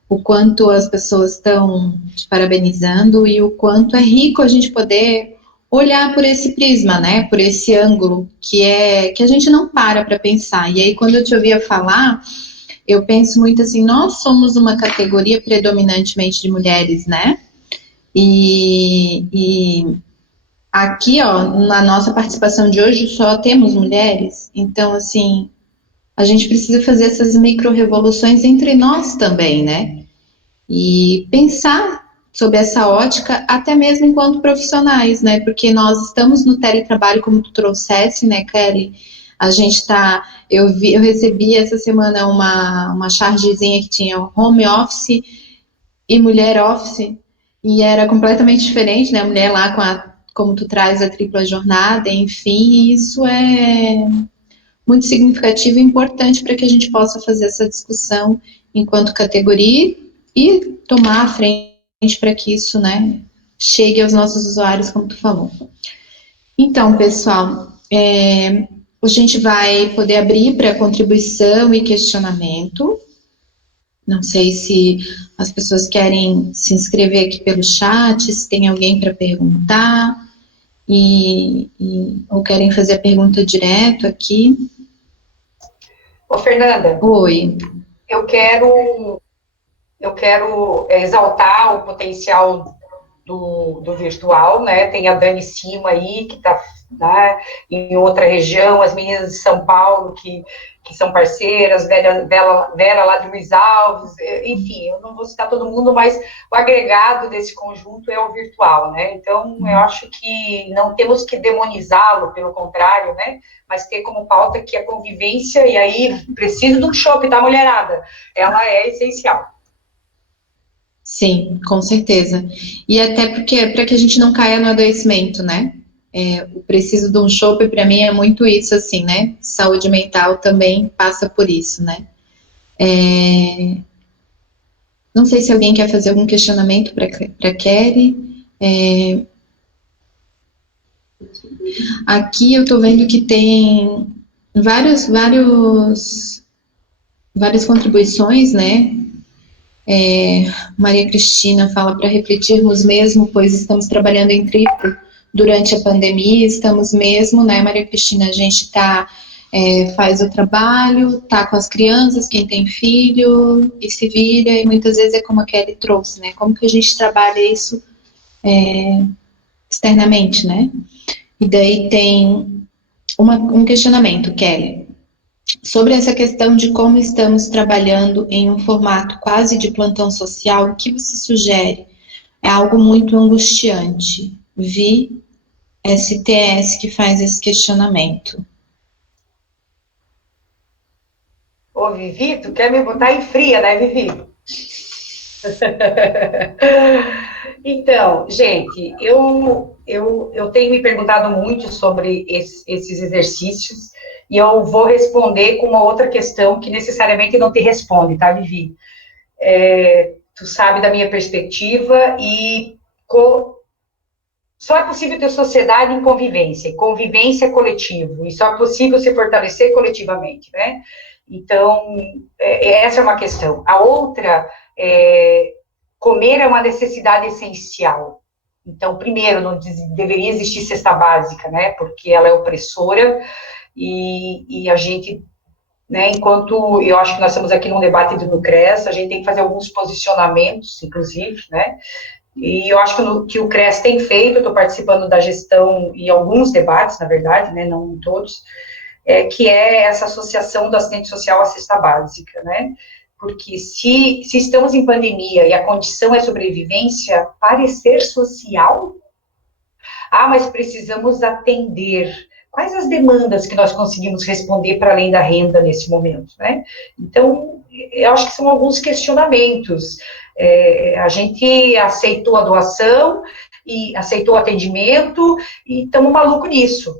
o quanto as pessoas estão te parabenizando e o quanto é rico a gente poder olhar por esse prisma, né? Por esse ângulo que a gente não para pensar. E aí quando eu te ouvia falar, eu penso muito assim, nós somos uma categoria predominantemente de mulheres, né? E aqui, ó, na nossa participação de hoje, só temos mulheres, então, assim, a gente precisa fazer essas micro-revoluções entre nós também, né? E pensar sob essa ótica, até mesmo enquanto profissionais, né? Porque nós estamos no teletrabalho, como tu trouxesse, né, Kelly? A gente tá. Eu recebi essa semana uma chargezinha que tinha home office e mulher office, e era completamente diferente, né? A mulher lá como tu traz a tripla jornada, enfim, isso é muito significativo e importante para que a gente possa fazer essa discussão enquanto categoria e tomar a frente para que isso, né, chegue aos nossos usuários, como tu falou. Então, pessoal, a gente vai poder abrir para contribuição e questionamento. Não sei se as pessoas querem se inscrever aqui pelo chat, se tem alguém para perguntar, ou querem fazer a pergunta direto aqui. Ô, Fernanda. Oi. Eu quero exaltar o potencial do virtual, né? Tem a Dani Cima aí, que está, né, em outra região, as meninas de São Paulo, que são parceiras, Vera lá de Luiz Alves, enfim, eu não vou citar todo mundo, mas o agregado desse conjunto é o virtual, né? Então, eu acho que não temos que demonizá-lo, pelo contrário, né? Mas ter como pauta que a convivência, e aí preciso de um chopp, tá, mulherada? Ela é essencial. Sim, com certeza. E até porque, para que a gente não caia no adoecimento, né? O preciso de um chopp, para mim, é muito isso, assim, né? Saúde mental também passa por isso, né? Não sei se alguém quer fazer algum questionamento para Kelly. Aqui eu estou vendo que tem várias contribuições, né? Maria Cristina fala para refletirmos mesmo, pois estamos trabalhando em triplo durante a pandemia, estamos mesmo, né, Maria Cristina, a gente faz o trabalho, tá com as crianças, quem tem filho, e se vira, e muitas vezes é como a Kelly trouxe, né, como que a gente trabalha isso externamente, né, e daí tem um questionamento, Kelly, sobre essa questão de como estamos trabalhando em um formato quase de plantão social, o que você sugere? É algo muito angustiante. Vi STS que faz esse questionamento. Ô, Vivi, tu quer me botar em fria, né, Vivi? Então, gente, eu tenho me perguntado muito sobre esses exercícios e eu vou responder com uma outra questão que necessariamente não te responde, tá, Vivi? Tu sabe da minha perspectiva e só é possível ter sociedade em convivência, e convivência coletivo, e só é possível se fortalecer coletivamente, né? Então, essa é uma questão. A outra comer é uma necessidade essencial. Então, primeiro, não deveria existir cesta básica, né? Porque ela é opressora e a gente, né? Enquanto eu acho que nós estamos aqui num debate do CRES, a gente tem que fazer alguns posicionamentos, inclusive, né? E eu acho que o CRES tem feito, eu estou participando da gestão em alguns debates, na verdade, né? Não em todos, que é essa associação do assistente social à cesta básica, né? Porque se estamos em pandemia e a condição é sobrevivência, parecer social, mas precisamos atender. Quais as demandas que nós conseguimos responder para além da renda nesse momento, né? Então, eu acho que são alguns questionamentos. A gente aceitou a doação e aceitou o atendimento e estamos malucos nisso,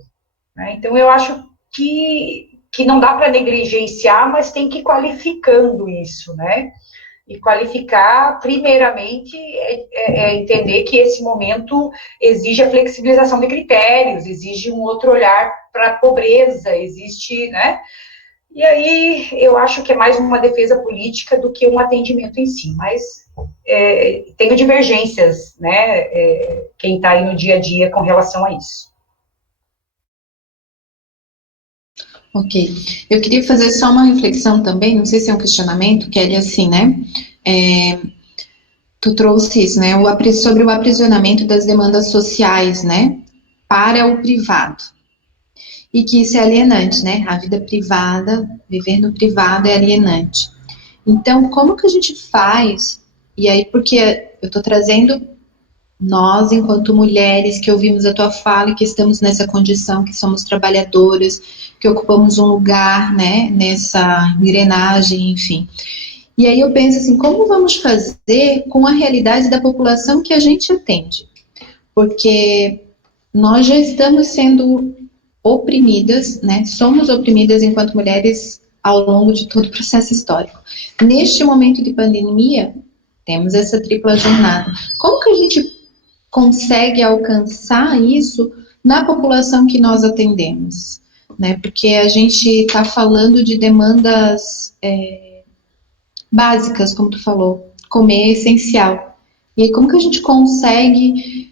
né? Então, eu acho que não dá para negligenciar, mas tem que ir qualificando isso, né? E qualificar, primeiramente, entender que esse momento exige a flexibilização de critérios, exige um outro olhar para a pobreza, existe, né? E aí, eu acho que é mais uma defesa política do que um atendimento em si, mas tenho divergências, né? Quem está aí no dia a dia com relação a isso. Ok. Eu queria fazer só uma reflexão também, não sei se é um questionamento, que é assim, né? Tu trouxe isso, né? Sobre o aprisionamento das demandas sociais, né? Para o privado. E que isso é alienante, né? A vida privada, viver no privado é alienante. Então, como que a gente faz? E aí, porque eu tô trazendo nós, enquanto mulheres que ouvimos a tua fala e que estamos nessa condição, que somos trabalhadoras, que ocupamos um lugar, né, nessa engrenagem, enfim. E aí eu penso assim, como vamos fazer com a realidade da população que a gente atende? Porque nós já estamos sendo oprimidas, né, somos oprimidas enquanto mulheres ao longo de todo o processo histórico. Neste momento de pandemia, temos essa tripla jornada. Como que a gente consegue alcançar isso na população que nós atendemos, né? Porque a gente está falando de demandas básicas, como tu falou, comer é essencial. E aí, como que a gente consegue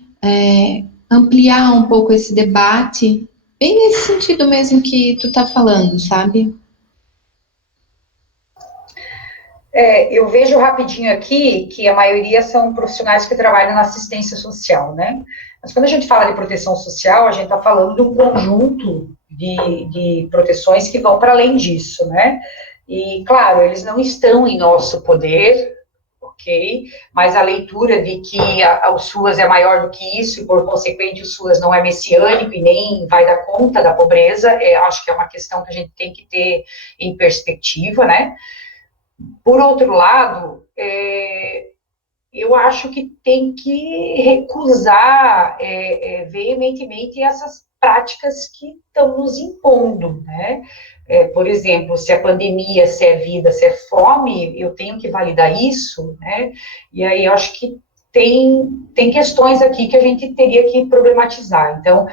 ampliar um pouco esse debate, bem nesse sentido mesmo que tu está falando, sabe? Eu vejo rapidinho aqui que a maioria são profissionais que trabalham na assistência social, né? Mas quando a gente fala de proteção social, a gente está falando de um conjunto de proteções que vão para além disso, né? E, claro, eles não estão em nosso poder, ok? Mas a leitura de que o SUAS é maior do que isso e, por consequente, o SUAS não é messiânico e nem vai dar conta da pobreza, acho que é uma questão que a gente tem que ter em perspectiva, né? Por outro lado, eu acho que tem que recusar veementemente essas práticas que estão nos impondo, né? Por exemplo, se é pandemia, se é vida, se é fome, eu tenho que validar isso, né? E aí eu acho que tem questões aqui que a gente teria que problematizar. Então,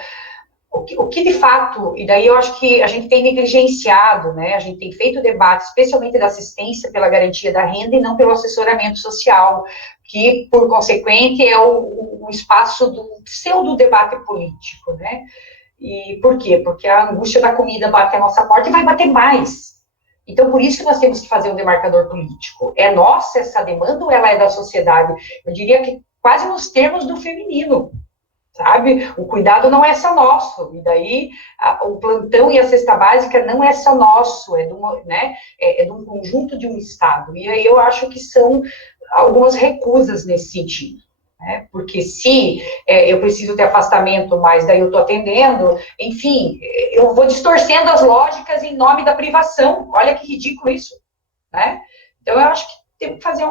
o que de fato, e daí eu acho que a gente tem negligenciado, né, a gente tem feito debate, especialmente da assistência pela garantia da renda e não pelo assessoramento social, que, por consequente, é o espaço do pseudo-debate político, né? E por quê? Porque a angústia da comida bate à nossa porta e vai bater mais. Então, por isso que nós temos que fazer um demarcador político. É nossa essa demanda ou ela é da sociedade? Eu diria que quase nos termos do feminino, sabe? O cuidado não é só nosso, e daí o plantão e a cesta básica não é só nosso, né, de um conjunto de um Estado. E aí eu acho que são algumas recusas nesse sentido. Né? Porque se eu preciso ter afastamento, mas daí eu estou atendendo, enfim, eu vou distorcendo as lógicas em nome da privação. Olha que ridículo isso. Né? Então eu acho que temos que fazer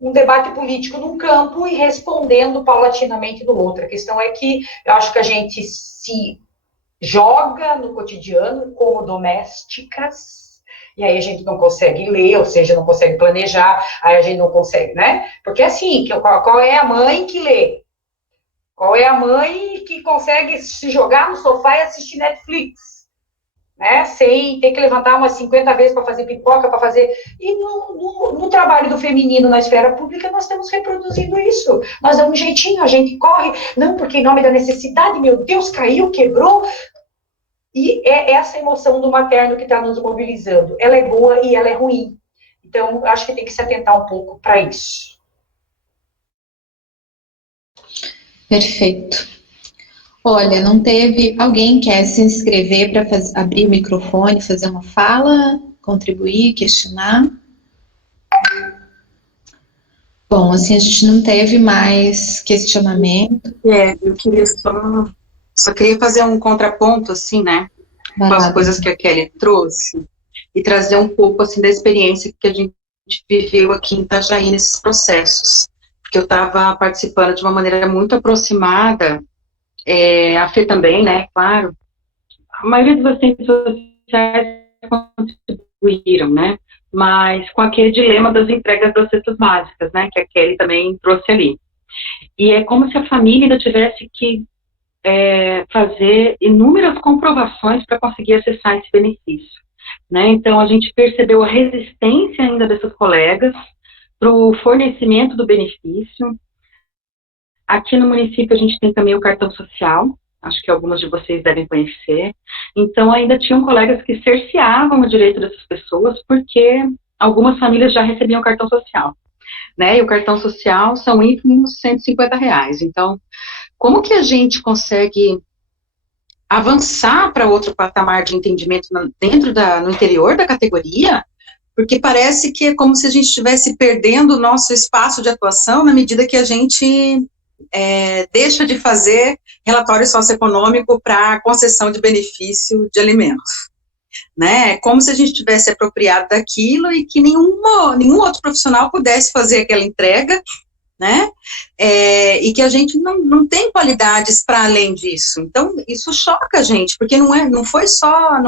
um debate político num campo e respondendo paulatinamente no outro. A questão é que eu acho que a gente se joga no cotidiano como domésticas, e aí a gente não consegue ler, ou seja, não consegue planejar, aí a gente não consegue, né? Porque assim, qual é a mãe que lê? Qual é a mãe que consegue se jogar no sofá e assistir Netflix? Né, sem ter que levantar umas 50 vezes para fazer pipoca, para fazer... E no trabalho do feminino na esfera pública, nós temos reproduzido isso. Nós damos um jeitinho, a gente corre, não, porque em nome da necessidade, meu Deus, caiu, quebrou. E é essa emoção do materno que está nos mobilizando. Ela é boa e ela é ruim. Então, acho que tem que se atentar um pouco para isso. Perfeito. Olha, não teve... Alguém quer se inscrever para abrir o microfone, fazer uma fala, contribuir, questionar? Bom, assim, a gente não teve mais questionamento. Eu queria só queria fazer um contraponto, assim, né, com as coisas que a Kelly trouxe, e trazer um pouco, assim, da experiência que a gente viveu aqui em Itajaí nesses processos, porque eu estava participando de uma maneira muito aproximada, a Fê também, né, claro, a maioria dos assistentes sociais contribuíram, né, mas com aquele dilema das entregas das cestas básicas, né, que a Kelly também trouxe ali. E é como se a família ainda tivesse que fazer inúmeras comprovações para conseguir acessar esse benefício. Né? Então, a gente percebeu a resistência ainda dessas colegas para o fornecimento do benefício. Aqui no município, a gente tem também o cartão social, acho que algumas de vocês devem conhecer. Então, ainda tinham colegas que cerceavam o direito dessas pessoas, porque algumas famílias já recebiam o cartão social. Né? E o cartão social são ínfimos R$150. Então, como que a gente consegue avançar para outro patamar de entendimento no interior da categoria? Porque parece que é como se a gente estivesse perdendo o nosso espaço de atuação na medida que a gente deixa de fazer relatório socioeconômico para concessão de benefício de alimentos. Né? É como se a gente tivesse apropriado daquilo e que nenhum outro profissional pudesse fazer aquela entrega, né? E que a gente não tem qualidades para além disso. Então, isso choca a gente, porque não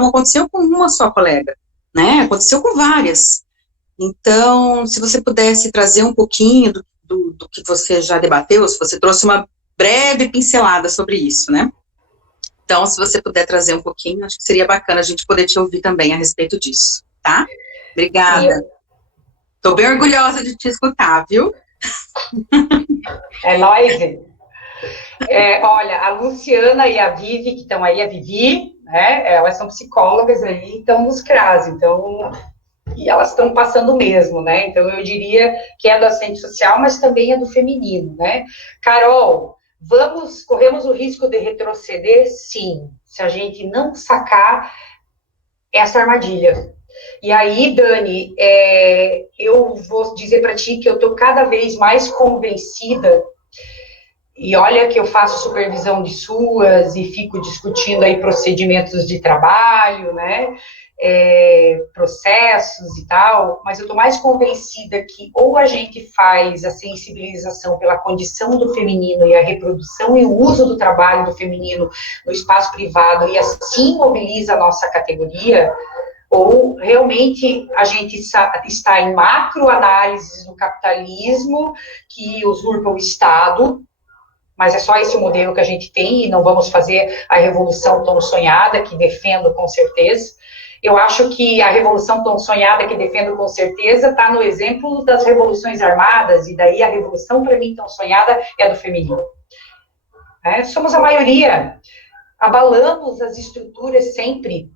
aconteceu com uma só colega, né? Aconteceu com várias. Então, se você pudesse trazer um pouquinho do que você já debateu, se você trouxe uma breve pincelada sobre isso, né? Então, se você puder trazer um pouquinho, acho que seria bacana a gente poder te ouvir também a respeito disso, tá? Obrigada. Estou bem orgulhosa de te escutar, viu? É nóis. Olha, a Luciana e a Vivi, que estão aí, a Vivi, né, elas são psicólogas aí, estão nos CRAS, então, e elas estão passando mesmo, né, então eu diria que é do assistente social, mas também é do feminino, né. Carol, corremos o risco de retroceder? Sim, se a gente não sacar essa armadilha. E aí, Dani, eu vou dizer para ti que eu estou cada vez mais convencida, e olha que eu faço supervisão de SUAS e fico discutindo aí procedimentos de trabalho, né, processos e tal, mas eu estou mais convencida que ou a gente faz a sensibilização pela condição do feminino e a reprodução e o uso do trabalho do feminino no espaço privado e assim mobiliza a nossa categoria, ou realmente a gente está em macroanálises do capitalismo que usurpa o Estado, mas é só esse o modelo que a gente tem, e não vamos fazer a revolução tão sonhada, que defendo com certeza. Eu acho que a revolução tão sonhada, que defendo com certeza, está no exemplo das revoluções armadas, e daí a revolução, para mim, tão sonhada é do feminino. Somos a maioria, abalamos as estruturas sempre.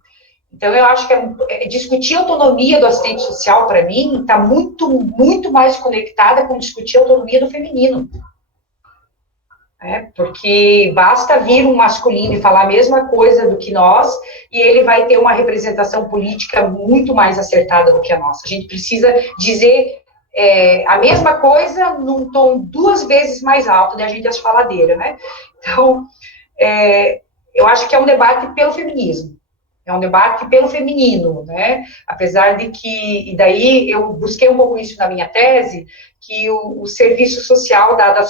Então, eu acho que discutir a autonomia do assistente social, para mim, está muito, muito mais conectada com discutir a autonomia do feminino. Porque basta vir um masculino e falar a mesma coisa do que nós, e ele vai ter uma representação política muito mais acertada do que a nossa. A gente precisa dizer a mesma coisa num tom 2 vezes mais alto, né? A gente é as faladeiras, né? Então, eu acho que é um debate pelo feminismo. É um debate pelo feminino, né? Apesar de que, e daí eu busquei um pouco isso na minha tese, que o serviço social, dada a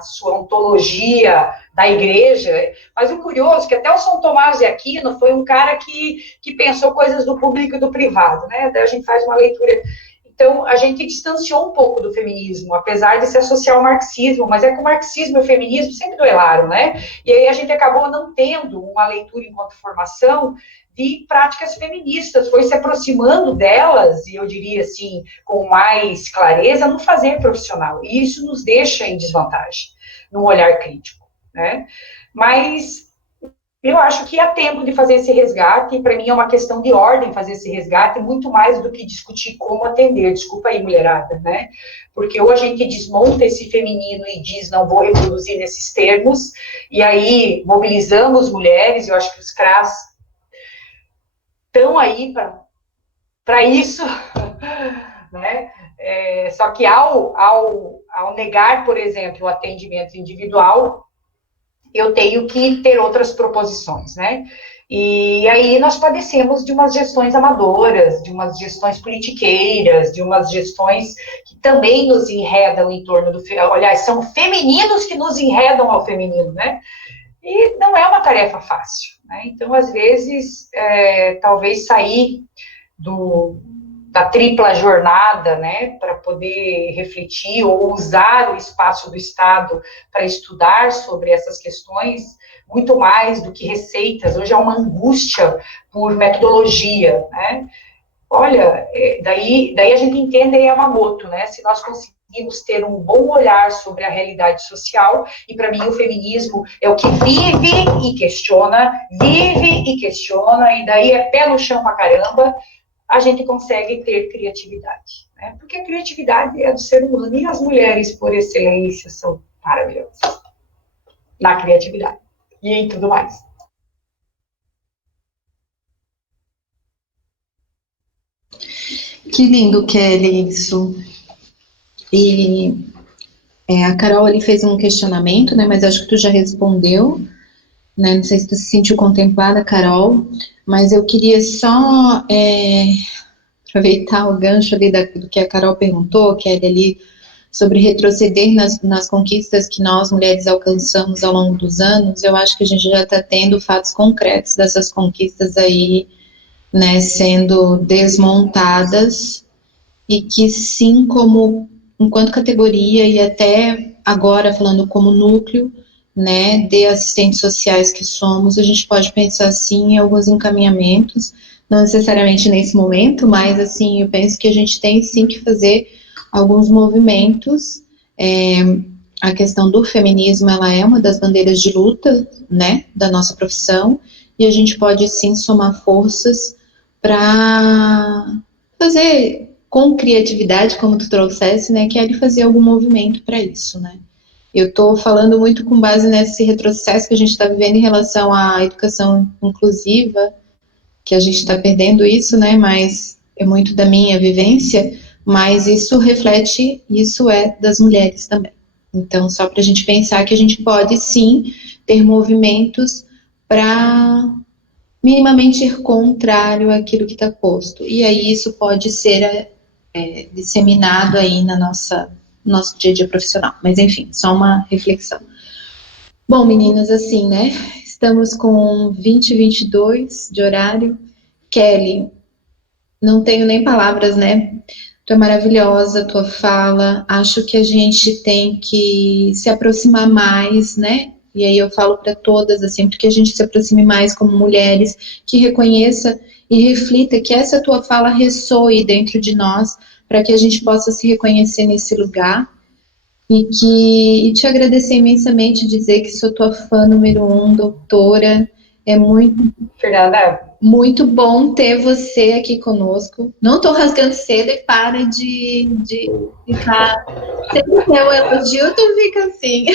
sua ontologia da igreja, mas o curioso é que até o São Tomás de Aquino foi um cara que pensou coisas do público e do privado, né? Daí a gente faz uma leitura. Então, a gente distanciou um pouco do feminismo, apesar de se associar ao marxismo, mas é que o marxismo e o feminismo sempre duelaram, né? E aí a gente acabou não tendo uma leitura enquanto formação de práticas feministas, foi se aproximando delas, e eu diria assim, com mais clareza, no fazer profissional. E isso nos deixa em desvantagem, num olhar crítico, né? Mas eu acho que há tempo de fazer esse resgate, e para mim é uma questão de ordem fazer esse resgate, muito mais do que discutir como atender, desculpa aí, mulherada, né? Porque ou a gente desmonta esse feminino e diz, não vou reproduzir nesses termos, e aí mobilizamos mulheres, eu acho que os CRAS estão aí para isso, né? Só que ao negar, por exemplo, o atendimento individual, eu tenho que ter outras proposições, né? E aí nós padecemos de umas gestões amadoras, de umas gestões politiqueiras, de umas gestões que também nos enredam em torno do... Aliás, são femininos que nos enredam ao feminino, né? E não é uma tarefa fácil, né? Então, às vezes, talvez sair da tripla jornada, né, para poder refletir ou usar o espaço do Estado para estudar sobre essas questões, muito mais do que receitas. Hoje há uma angústia por metodologia, né? Olha, daí a gente entende a Yamamoto, né? Se nós conseguimos ter um bom olhar sobre a realidade social, e para mim o feminismo é o que vive e questiona, e daí é pé no chão pra caramba, a gente consegue ter criatividade, né? Porque a criatividade é do ser humano, e as mulheres, por excelência, são maravilhosas na criatividade e em tudo mais. Que lindo, Kelly, isso. E a Carol ali fez um questionamento, né, mas acho que tu já respondeu, né, não sei se tu se sentiu contemplada, Carol, mas eu queria só aproveitar o gancho ali do que a Carol perguntou, Kelly, ali, sobre retroceder nas conquistas que nós, mulheres, alcançamos ao longo dos anos. Eu acho que a gente já está tendo fatos concretos dessas conquistas aí, né, sendo desmontadas, e que sim, enquanto categoria, e até agora falando como núcleo, né, de assistentes sociais que somos, a gente pode pensar sim em alguns encaminhamentos, não necessariamente nesse momento, mas assim, eu penso que a gente tem sim que fazer alguns movimentos. A questão do feminismo, ela é uma das bandeiras de luta, né, da nossa profissão, e a gente pode sim somar forças para fazer com criatividade, como tu trouxesse, né, que é de fazer algum movimento para isso, né. Eu estou falando muito com base nesse retrocesso que a gente está vivendo em relação à educação inclusiva, que a gente está perdendo isso, né, mas é muito da minha vivência, mas isso reflete, isso é das mulheres também. Então, só para a gente pensar que a gente pode, sim, ter movimentos para minimamente ir contrário àquilo que está posto. E aí isso pode ser disseminado aí no nosso dia a dia profissional. Mas, enfim, só uma reflexão. Bom, meninas, assim, né? Estamos com 20h22 de horário. Kelly, não tenho nem palavras, né? Tu é maravilhosa, a tua fala. Acho que a gente tem que se aproximar mais, né? E aí eu falo para todas, assim, porque a gente se aproxime mais como mulheres, que reconheça e reflita que essa tua fala ressoe dentro de nós, para que a gente possa se reconhecer nesse lugar. E te agradecer imensamente, dizer que sou tua fã número 1, doutora. É muito, Fernanda, muito bom ter você aqui conosco. Não estou rasgando cedo e para de ficar. Sempre que eu elogio, tu fica assim.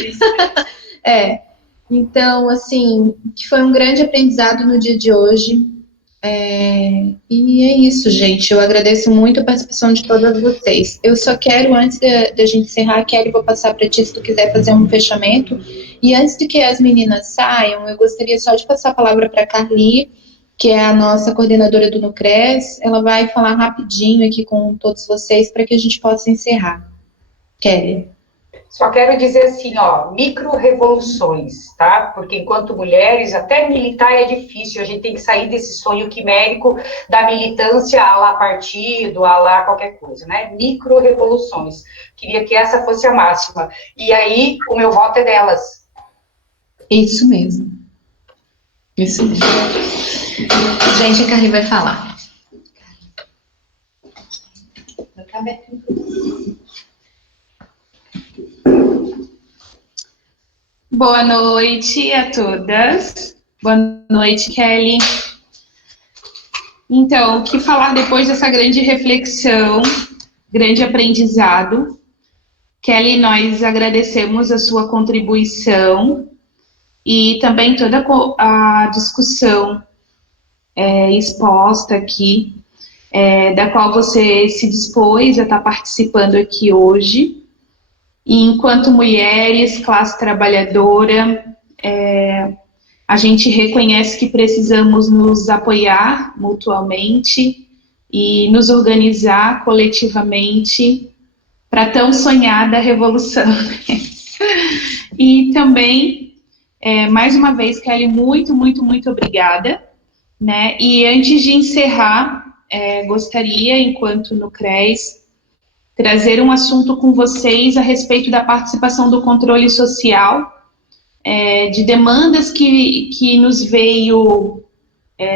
É. Então, assim, que foi um grande aprendizado no dia de hoje. E é isso, gente. Eu agradeço muito a participação de todas vocês. Eu só quero, antes da gente encerrar, Kelly, vou passar para ti se tu quiser fazer um fechamento. E antes de que as meninas saiam, eu gostaria só de passar a palavra para a Carly, que é a nossa coordenadora do Nucres. Ela vai falar rapidinho aqui com todos vocês para que a gente possa encerrar. Kelly. só quero dizer assim, ó, micro-revoluções, tá? Porque enquanto mulheres, até militar é difícil, a gente tem que sair desse sonho quimérico da militância a lá partido, a lá qualquer coisa, né? Micro-revoluções. Queria que essa fosse a máxima. E aí, o meu voto é delas. Isso mesmo. Isso mesmo. Gente, a Carly vai falar. Tá aberto. Boa noite a todas. Boa noite, Kelly. Então, o que falar depois dessa grande reflexão, grande aprendizado? Kelly, nós agradecemos a sua contribuição e também toda a discussão exposta aqui, da qual você se dispôs a estar participando aqui hoje. E enquanto mulheres, classe trabalhadora, a gente reconhece que precisamos nos apoiar mutuamente e nos organizar coletivamente para tão sonhada revolução. E também, mais uma vez, Kelly, muito, muito, muito obrigada. Né? E antes de encerrar, gostaria, enquanto no CRES, trazer um assunto com vocês a respeito da participação do controle social, de demandas que nos veio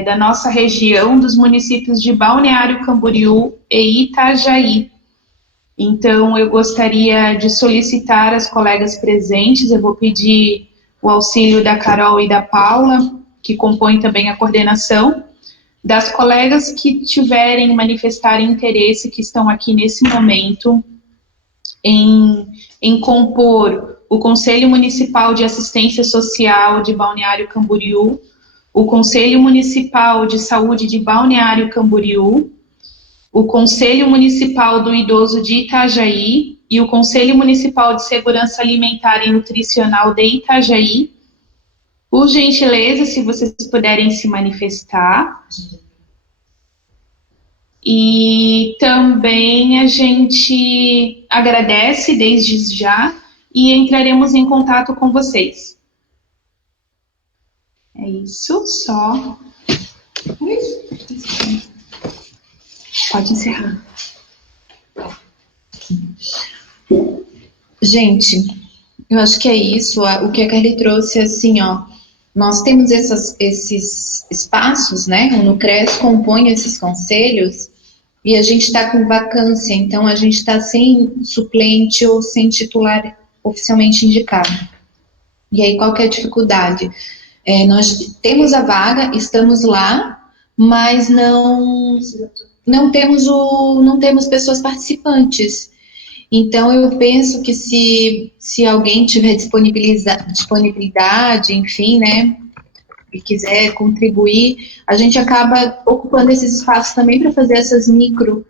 da nossa região, dos municípios de Balneário Camboriú e Itajaí. Então, eu gostaria de solicitar às colegas presentes, eu vou pedir o auxílio da Carol e da Paula, que compõem também a coordenação, das colegas que tiverem, manifestarem interesse, que estão aqui nesse momento, em compor o Conselho Municipal de Assistência Social de Balneário Camboriú, o Conselho Municipal de Saúde de Balneário Camboriú, o Conselho Municipal do Idoso de Itajaí e o Conselho Municipal de Segurança Alimentar e Nutricional de Itajaí. Por gentileza, se vocês puderem se manifestar. E também a gente agradece desde já e entraremos em contato com vocês. É isso, só. Pode encerrar. Gente, eu acho que é isso. O que a Carly trouxe, assim, ó. Nós temos esses espaços, né? O Nucres compõe esses conselhos e a gente está com vacância, então a gente está sem suplente ou sem titular oficialmente indicado. E aí, qual que é a dificuldade? Nós temos a vaga, estamos lá, mas não temos pessoas participantes. Então, eu penso que se alguém tiver disponibilidade, enfim, né, e quiser contribuir, a gente acaba ocupando esses espaços também para fazer essas micro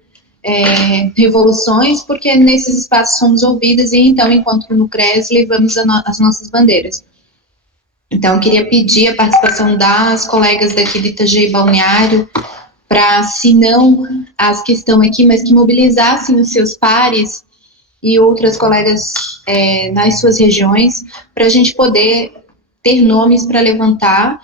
revoluções, porque nesses espaços somos ouvidas e então, enquanto no CRES, levamos as nossas bandeiras. Então, eu queria pedir a participação das colegas daqui de Itajaí Balneário, para, se não as que estão aqui, mas que mobilizassem os seus pares e outras colegas nas suas regiões, para a gente poder ter nomes para levantar